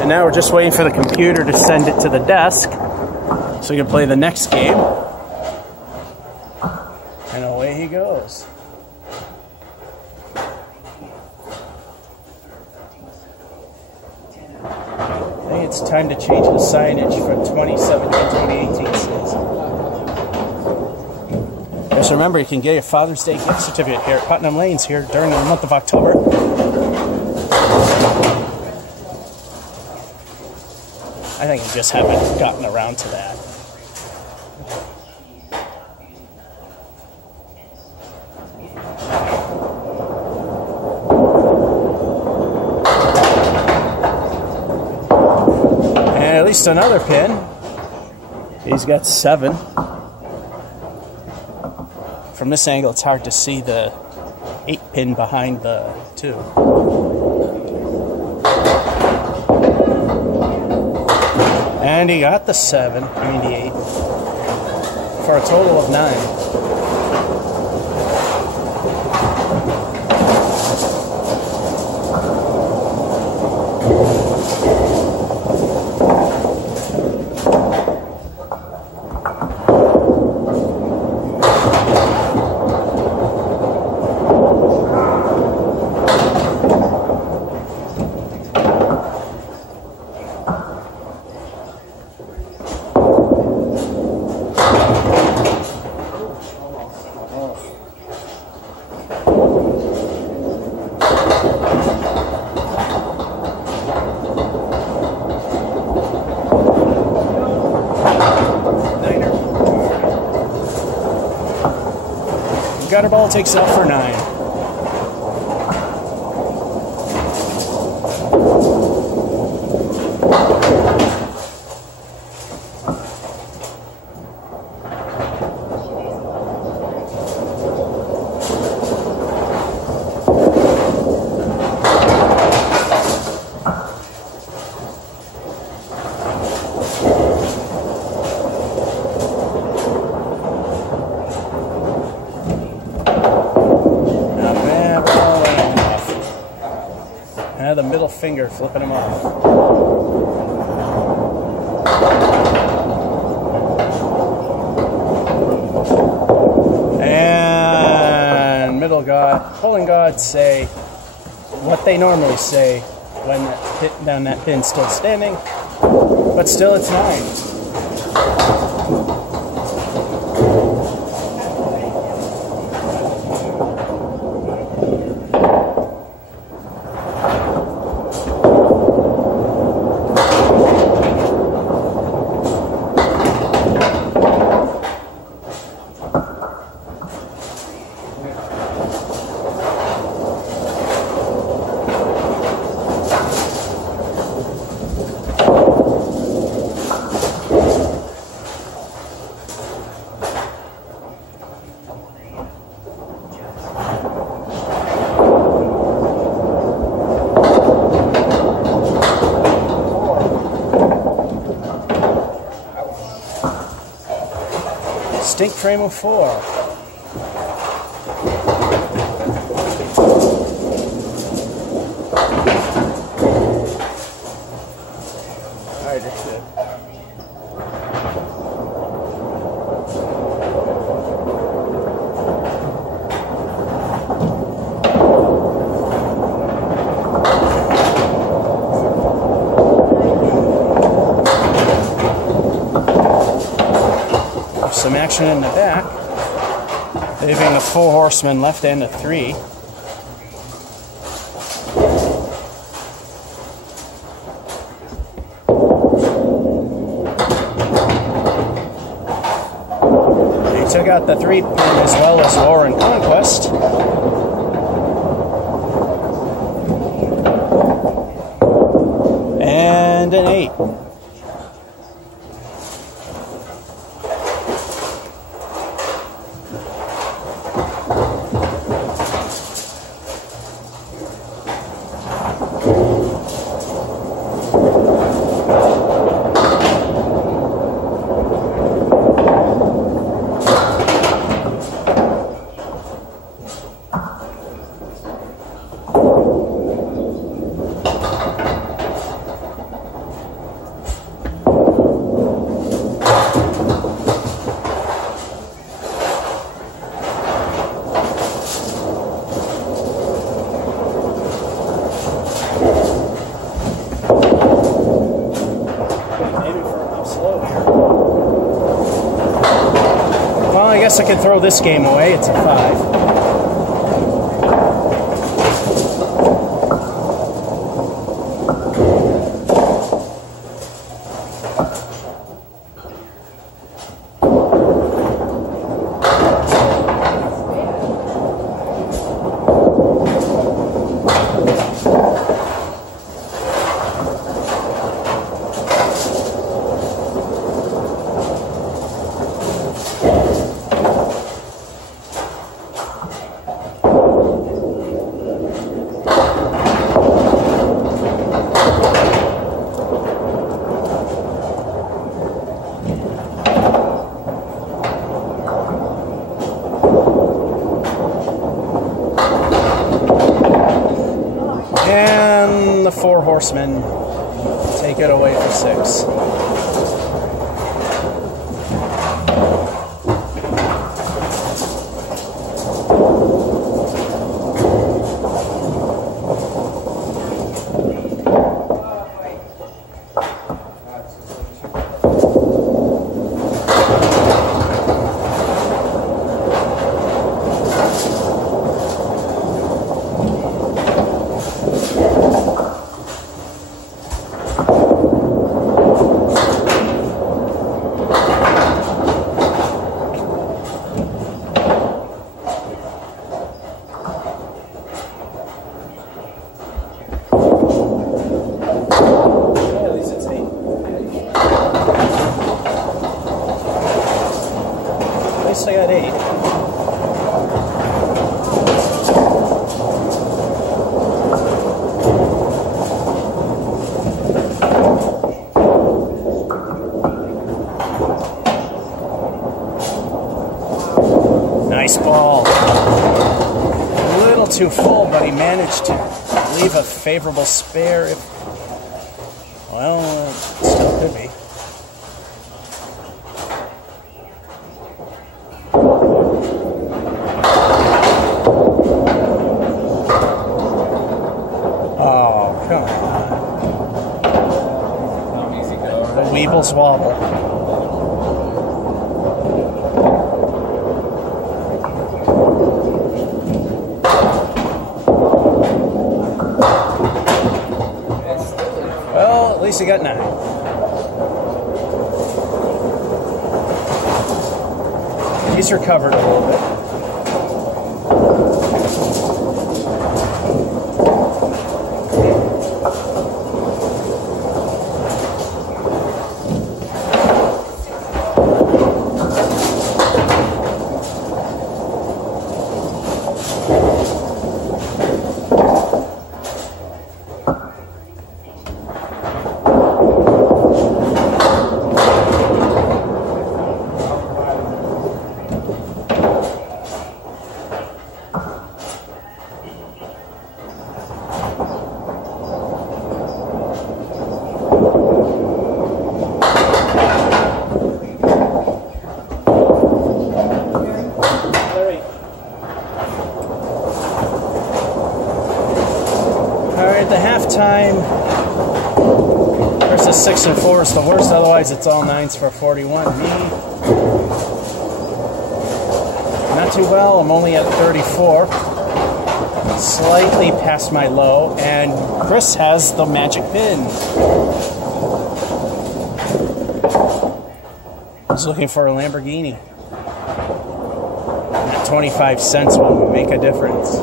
And now we're just waiting for the computer to send it to the desk so we can play the next game. And away he goes. I think it's time to change the signage for 2017-2018 season. Just remember, you can get your Father's Day gift certificate here at Putnam Lanes here during the month of October. I think I just haven't gotten around to that. At least another pin. He's got 7. From this angle, it's hard to see the 8 pin behind the 2. And he got the 7, I mean the 8, for a total of 9. Gutter ball takes it up for 9. The middle finger flipping him off. And middle god, pulling gods say what they normally say when that pin's still standing, but still it's 9. Stink frame of 4. Alright, that's good. Some action in the back, leaving a 4 horseman left and a 3. He took out the 3 pin as well as Lauren Conquest. And an 8. Well, I guess I can throw this game away. It's a 5. And the 4 horsemen take it away for 6. I got 8. Nice ball. A little too full, but he managed to leave a favorable spare. Well, it still could be. Weebles wobble. Well, at least he got 9. He's recovered a little bit. 6 and 4 is the worst, otherwise it's all 9s for 41. Me, not too well. I'm only at 34. Slightly past my low, and Chris has the magic pin. I was looking for a Lamborghini. That 25 cents will make a difference.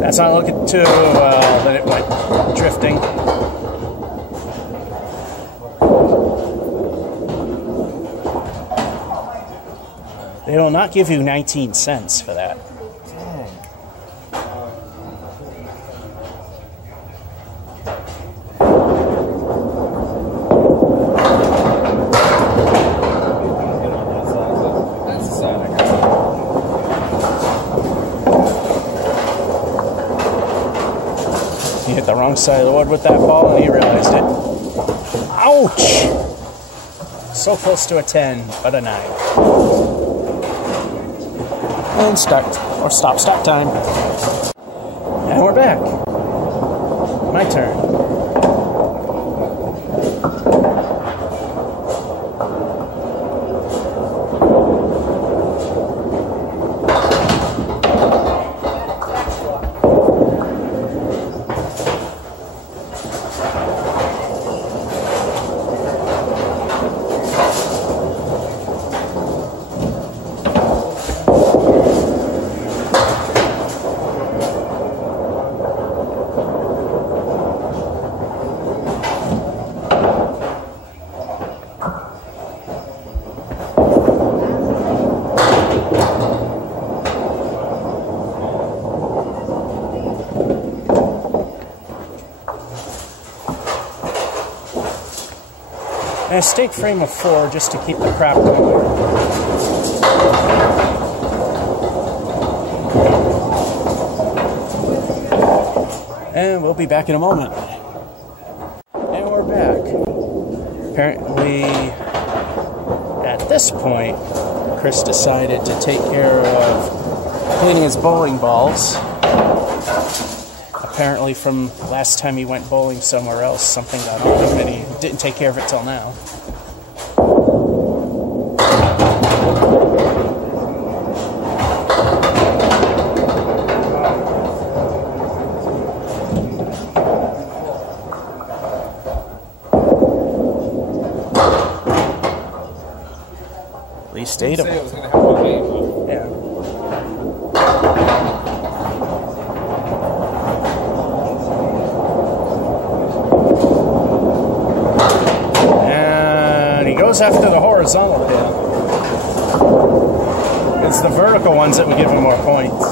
That's not looking too well, but it went drifting. They will not give you 19 cents for that. He hit the wrong side of the wood with that ball and he realized it. Ouch! So close to a 10, but a 9. And start, or stop time. And we're back. My turn. And a stake frame of 4 just to keep the crap going. And we'll be back in a moment. And we're back. Apparently, at this point, Chris decided to take care of cleaning his bowling balls. Apparently from last time he went bowling somewhere else, something got on him and he didn't take care of it till now. At least 8 of them. It was going to have one game. Yeah. Goes after the horizontal pin. It's the vertical ones that would give him more points.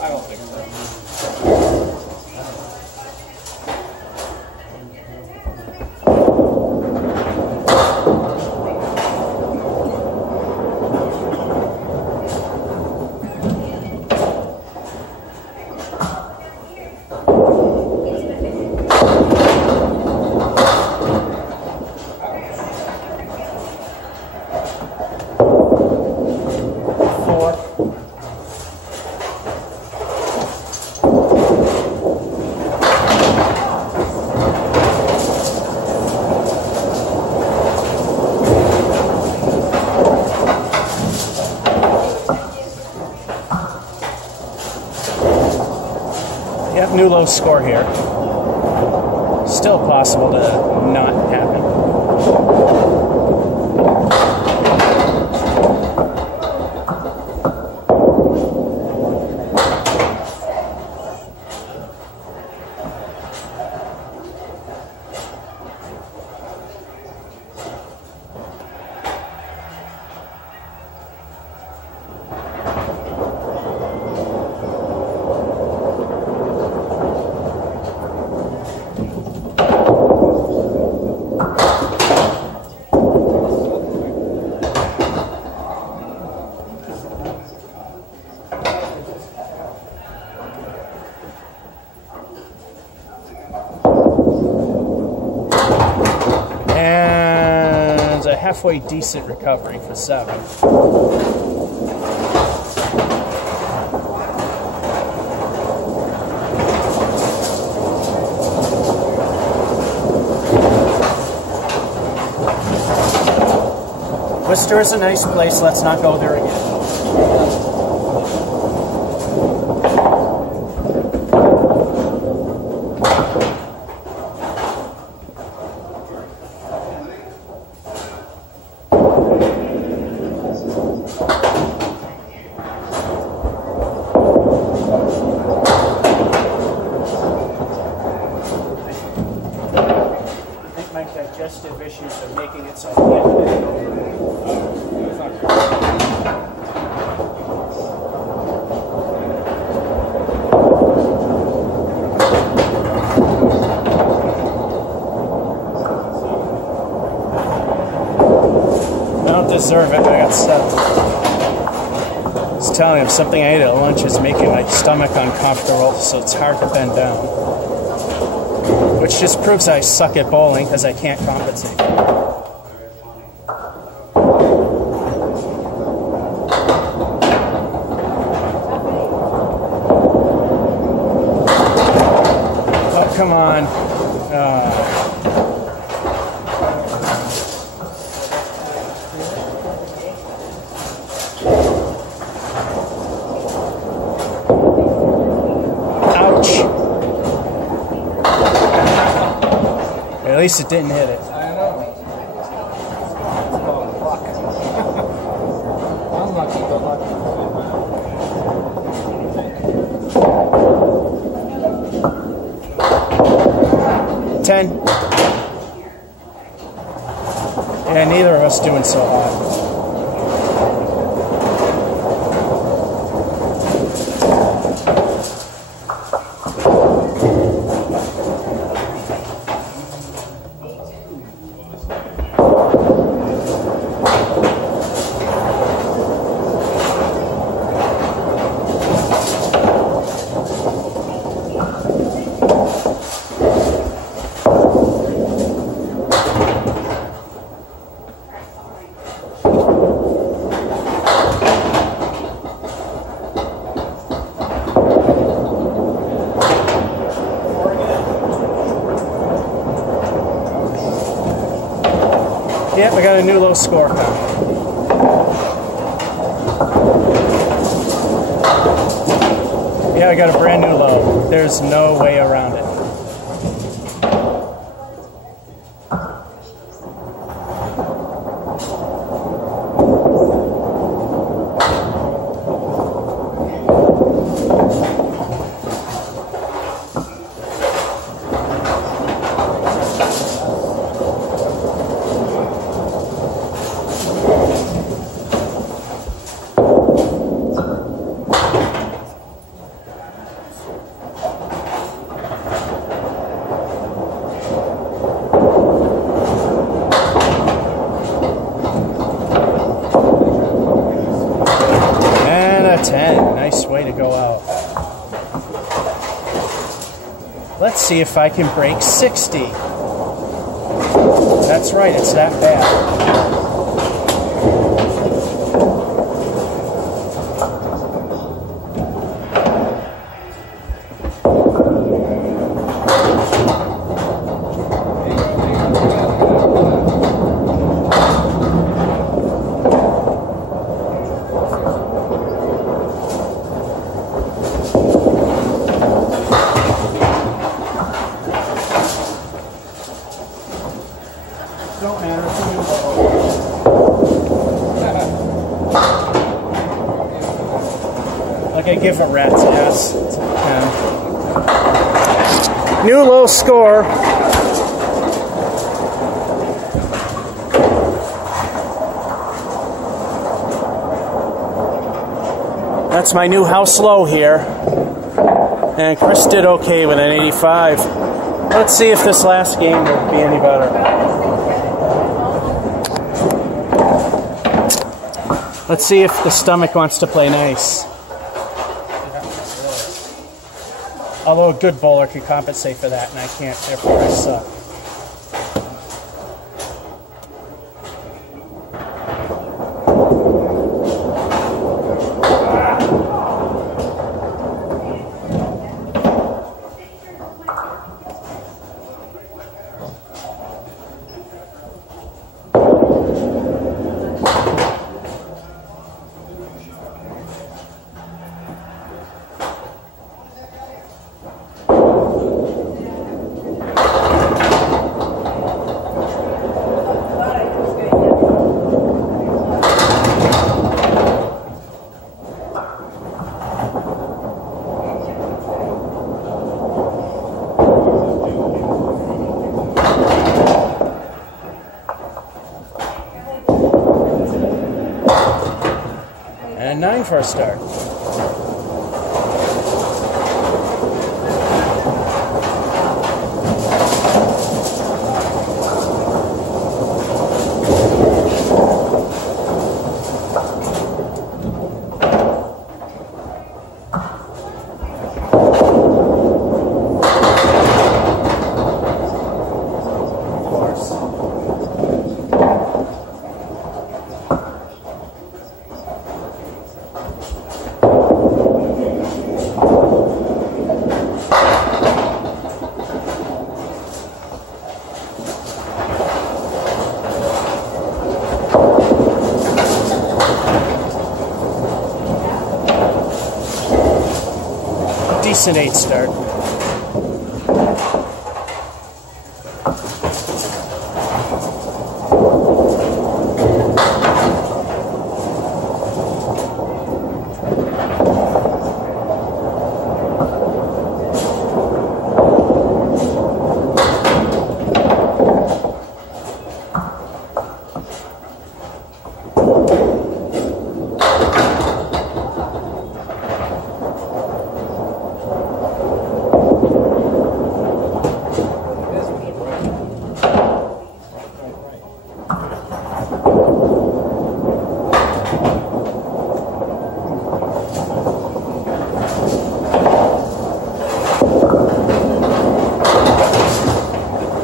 I don't think so. Yep, new low score here. Still possible to not happen. a halfway decent recovery for 7. Worcester is a nice place. Let's not go there again. I think my digestive issues are making it so I can't get it over. Deserve it. I got 7. I was telling him something I ate at lunch is making my stomach uncomfortable, so it's hard to bend down. Which just proves I suck at bowling because I can't compensate. Oh, come on. At least it didn't hit it. I know. It's called luck. Unlucky, but lucky. 10. Yeah, neither of us doing so hot. Yep, I got a new low score. Yeah, I got a brand new low. There's no way around it. Way to go out. Let's see if I can break 60. That's right, it's that bad. Don't matter, it's a new low. Like I give a rat's ass. New low score. That's my new house low here. And Chris did okay with an 85. Let's see if this last game will be any better. Let's see if the stomach wants to play nice. Although a good bowler could compensate for that, and I can't, therefore I suck. And 9 for a start. Decent 8 start.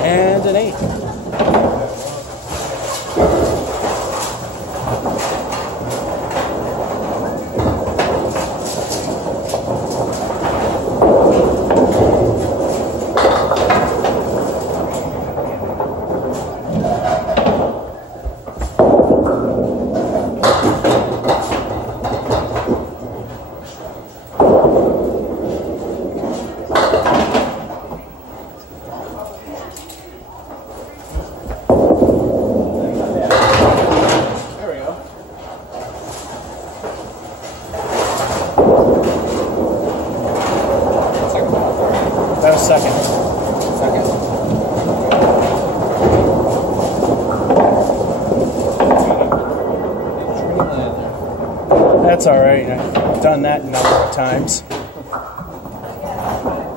And an 8. That was second. That's all right. I've done that a number of times.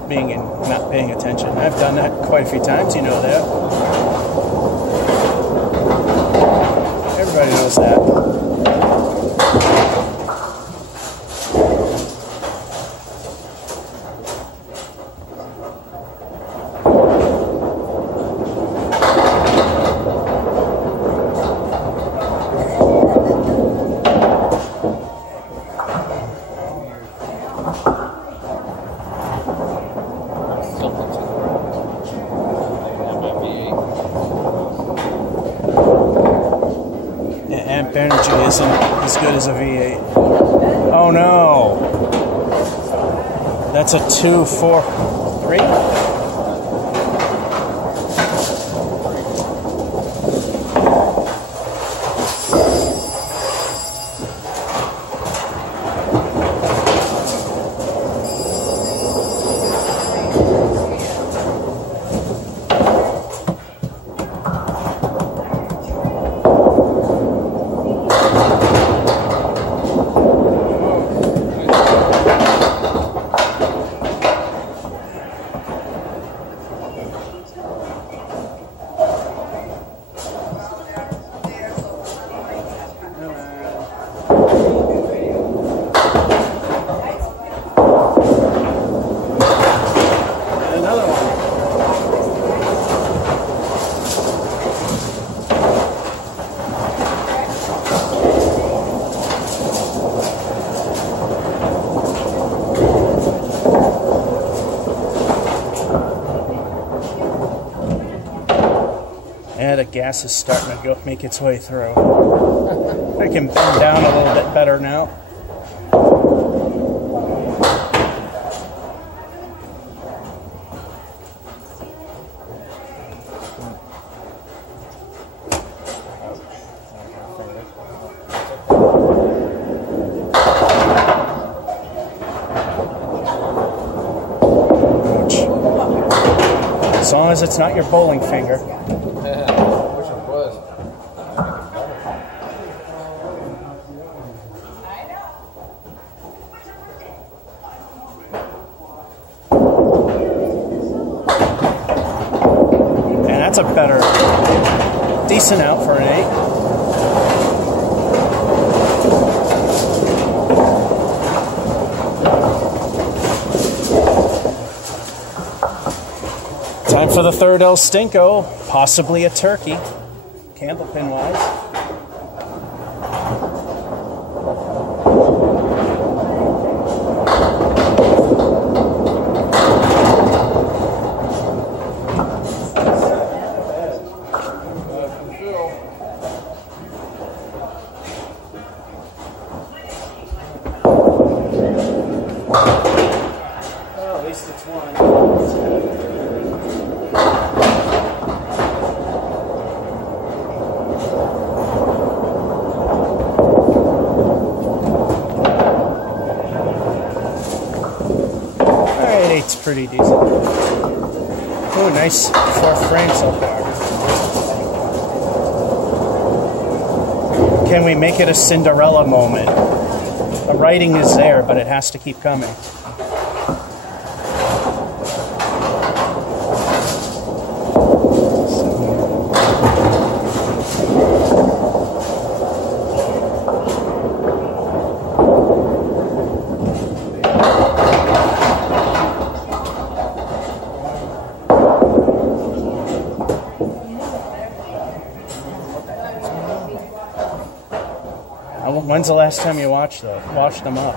Being and not paying attention. I've done that quite a few times. You know that. Everybody knows that. Amp energy isn't as good as a V8. Oh no! That's a 2, 4, 3? Yeah, the gas is starting to make its way through. I can bend down a little bit better now. As long as it's not your bowling finger. a better, decent out for an 8. Time for the third El Stinko, possibly a turkey, candlepin wise. Oh, at least it's one. It's pretty decent. Oh, nice fourth frame so far. Can we make it a Cinderella moment? The writing is there, but it has to keep coming. When's the last time you watched them up?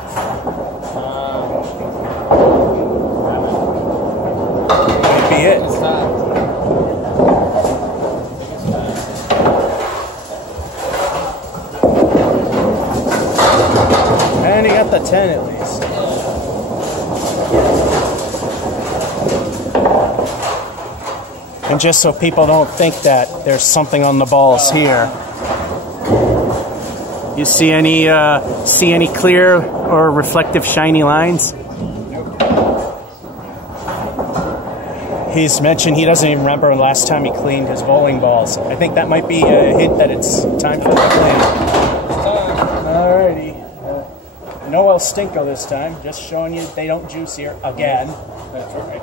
Might be it. And he got the 10 at least. And just so people don't think that there's something on the balls here. You see any clear or reflective shiny lines? He's mentioned he doesn't even remember the last time he cleaned his bowling balls. I think that might be a hint that it's time for the clean. Alrighty. No El Stinko this time. Just showing you they don't juice here again. That's right.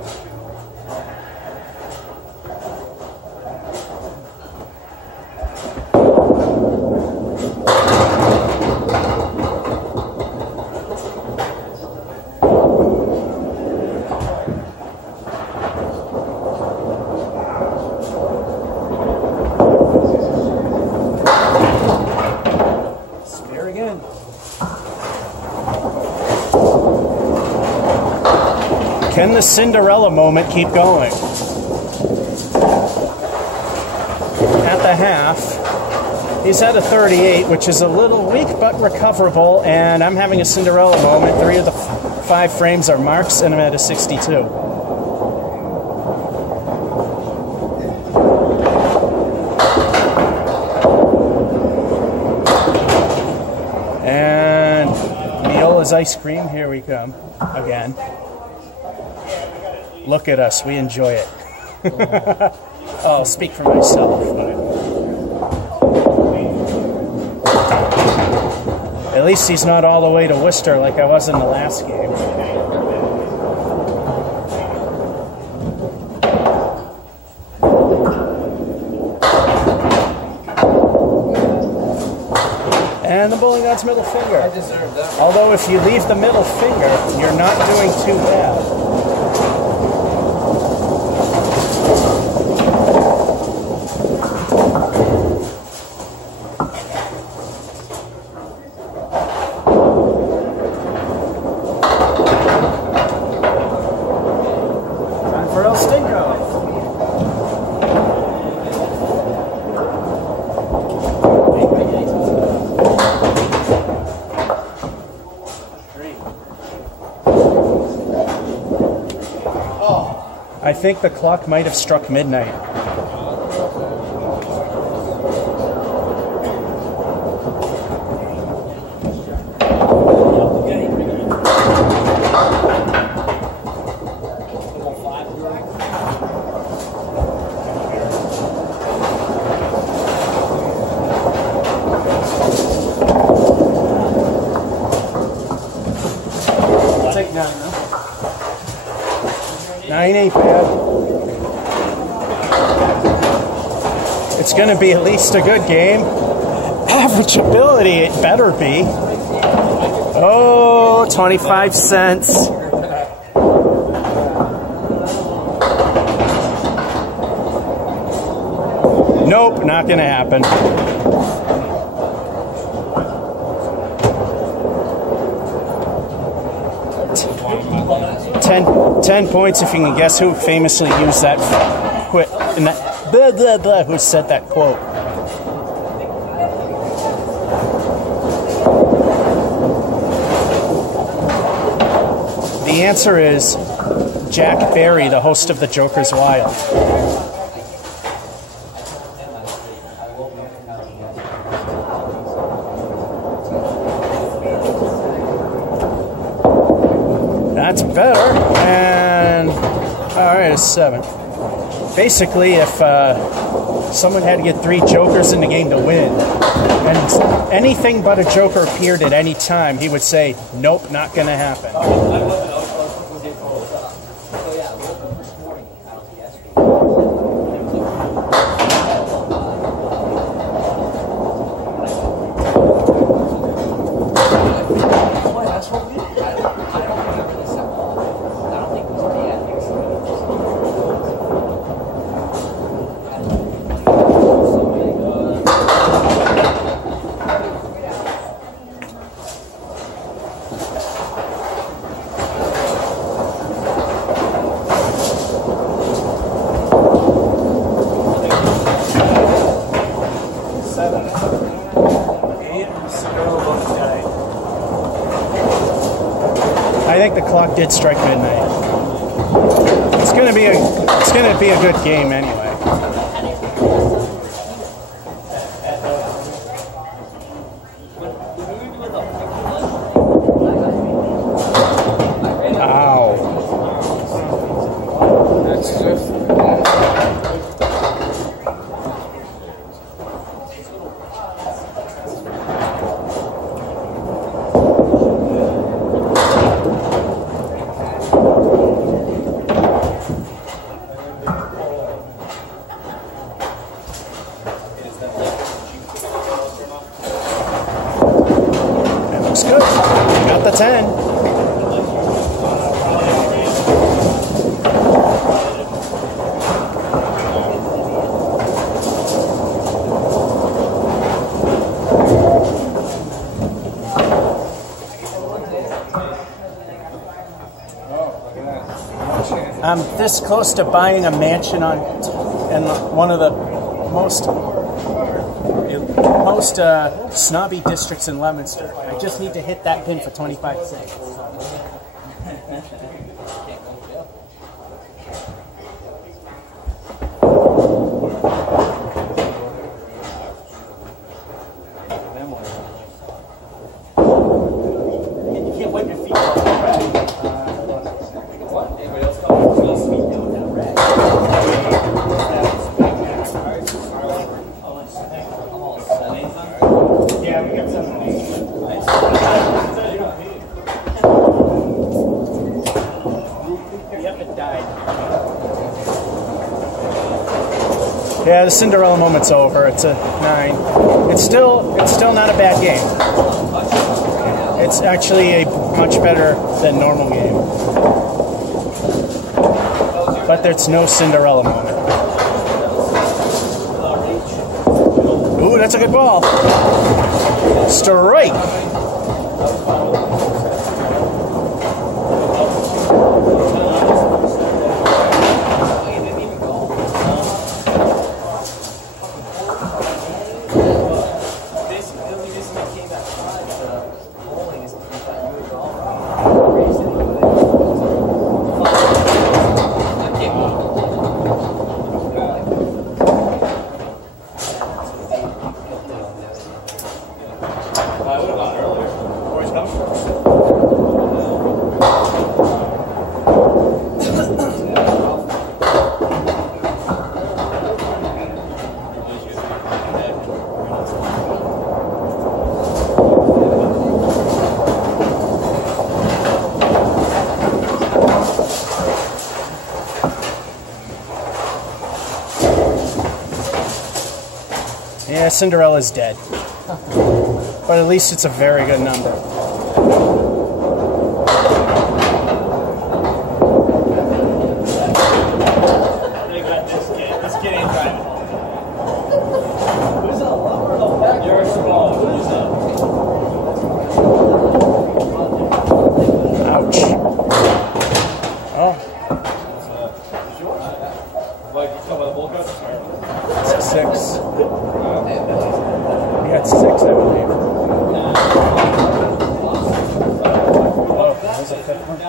Can the Cinderella moment keep going? At the half, he's at a 38, which is a little weak but recoverable, and I'm having a Cinderella moment. 3 of the 5 frames are marks, and I'm at a 62. And Neola's ice cream, here we come again. Look at us, we enjoy it. I'll speak for myself. At least he's not all the way to Worcester like I was in the last game. And the bowling god's middle finger. Although if you leave the middle finger, you're not doing too bad. I think the clock might have struck midnight. I'll take 9 though. 9 ain't bad. It's going to be at least a good game. Average ability, it better be. Oh, 25 cents. Nope, not going to happen. 10 points if you can guess who famously used that quit and that blah, blah, blah, who said that quote. The answer is Jack Barry, the host of The Joker's Wild. That's better, and all right, it's 7. Basically, if someone had to get 3 jokers in the game to win, and anything but a joker appeared at any time, he would say, nope, not going to happen. I think the clock did strike midnight. It's gonna be a good game anyway. Ow. That's just. Looks good. Got the 10. I'm this close to buying a mansion in one of the most snobby districts in Leominster. I just need to hit that pin for 25 cents. You can't wipe your feet off the rack. What? Anybody else come? Feet down that rack. Yeah, we got some of these. Yep, it died. Yeah, the Cinderella moment's over. It's a 9. It's still not a bad game. It's actually a much better than normal game. But there's no Cinderella moment. Ooh, that's a good ball. Strike. Cinderella's dead. But at least it's a very good number. They got this kid. This kid ain't driving. Who's up? You're small. Who's up? Ouch. Oh. Like, you talking about the bull cuts? It's a 6. Yeah, it's 6, I believe. Oh, there's a 5th one.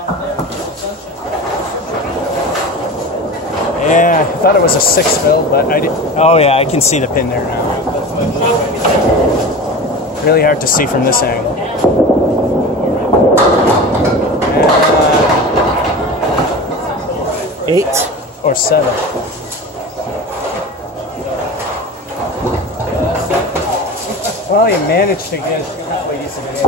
Yeah, I thought it was a 6 fill, but I didn't. Oh, yeah, I can see the pin there now. Really hard to see from this angle. 8 or 7. Well, you managed to get a couple of decent games.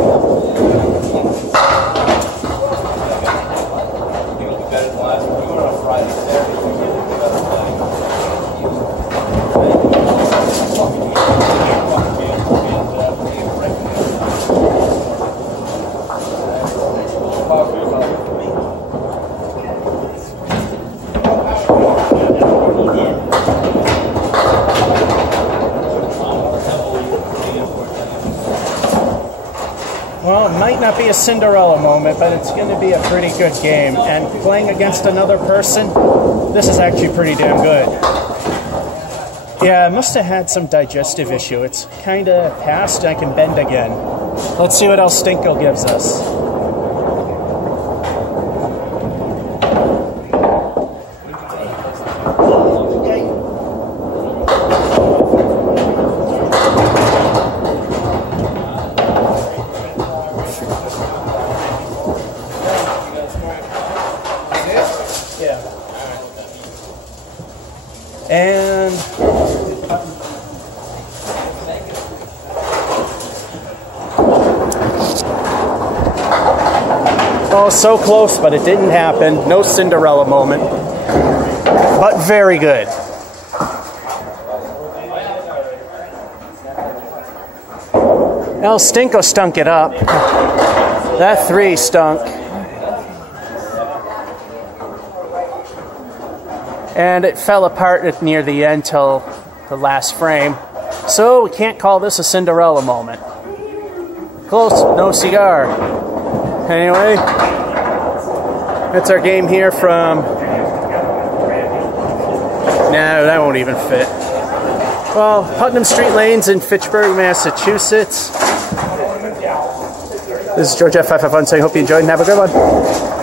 Well, it might not be a Cinderella moment, but it's going to be a pretty good game. And playing against another person, this is actually pretty damn good. Yeah, I must have had some digestive issue. It's kind of passed, and I can bend again. Let's see what else Stinko gives us. And oh, so close, but it didn't happen. No Cinderella moment, but very good. Well, Stinko stunk it up. That 3 stunk. And it fell apart near the end till the last frame. So we can't call this a Cinderella moment. Close, no cigar. Anyway, that's our game here from... No, that won't even fit. Well, Putnam Street Lanes in Fitchburg, Massachusetts. This is George F551 saying hope you enjoyed and have a good one.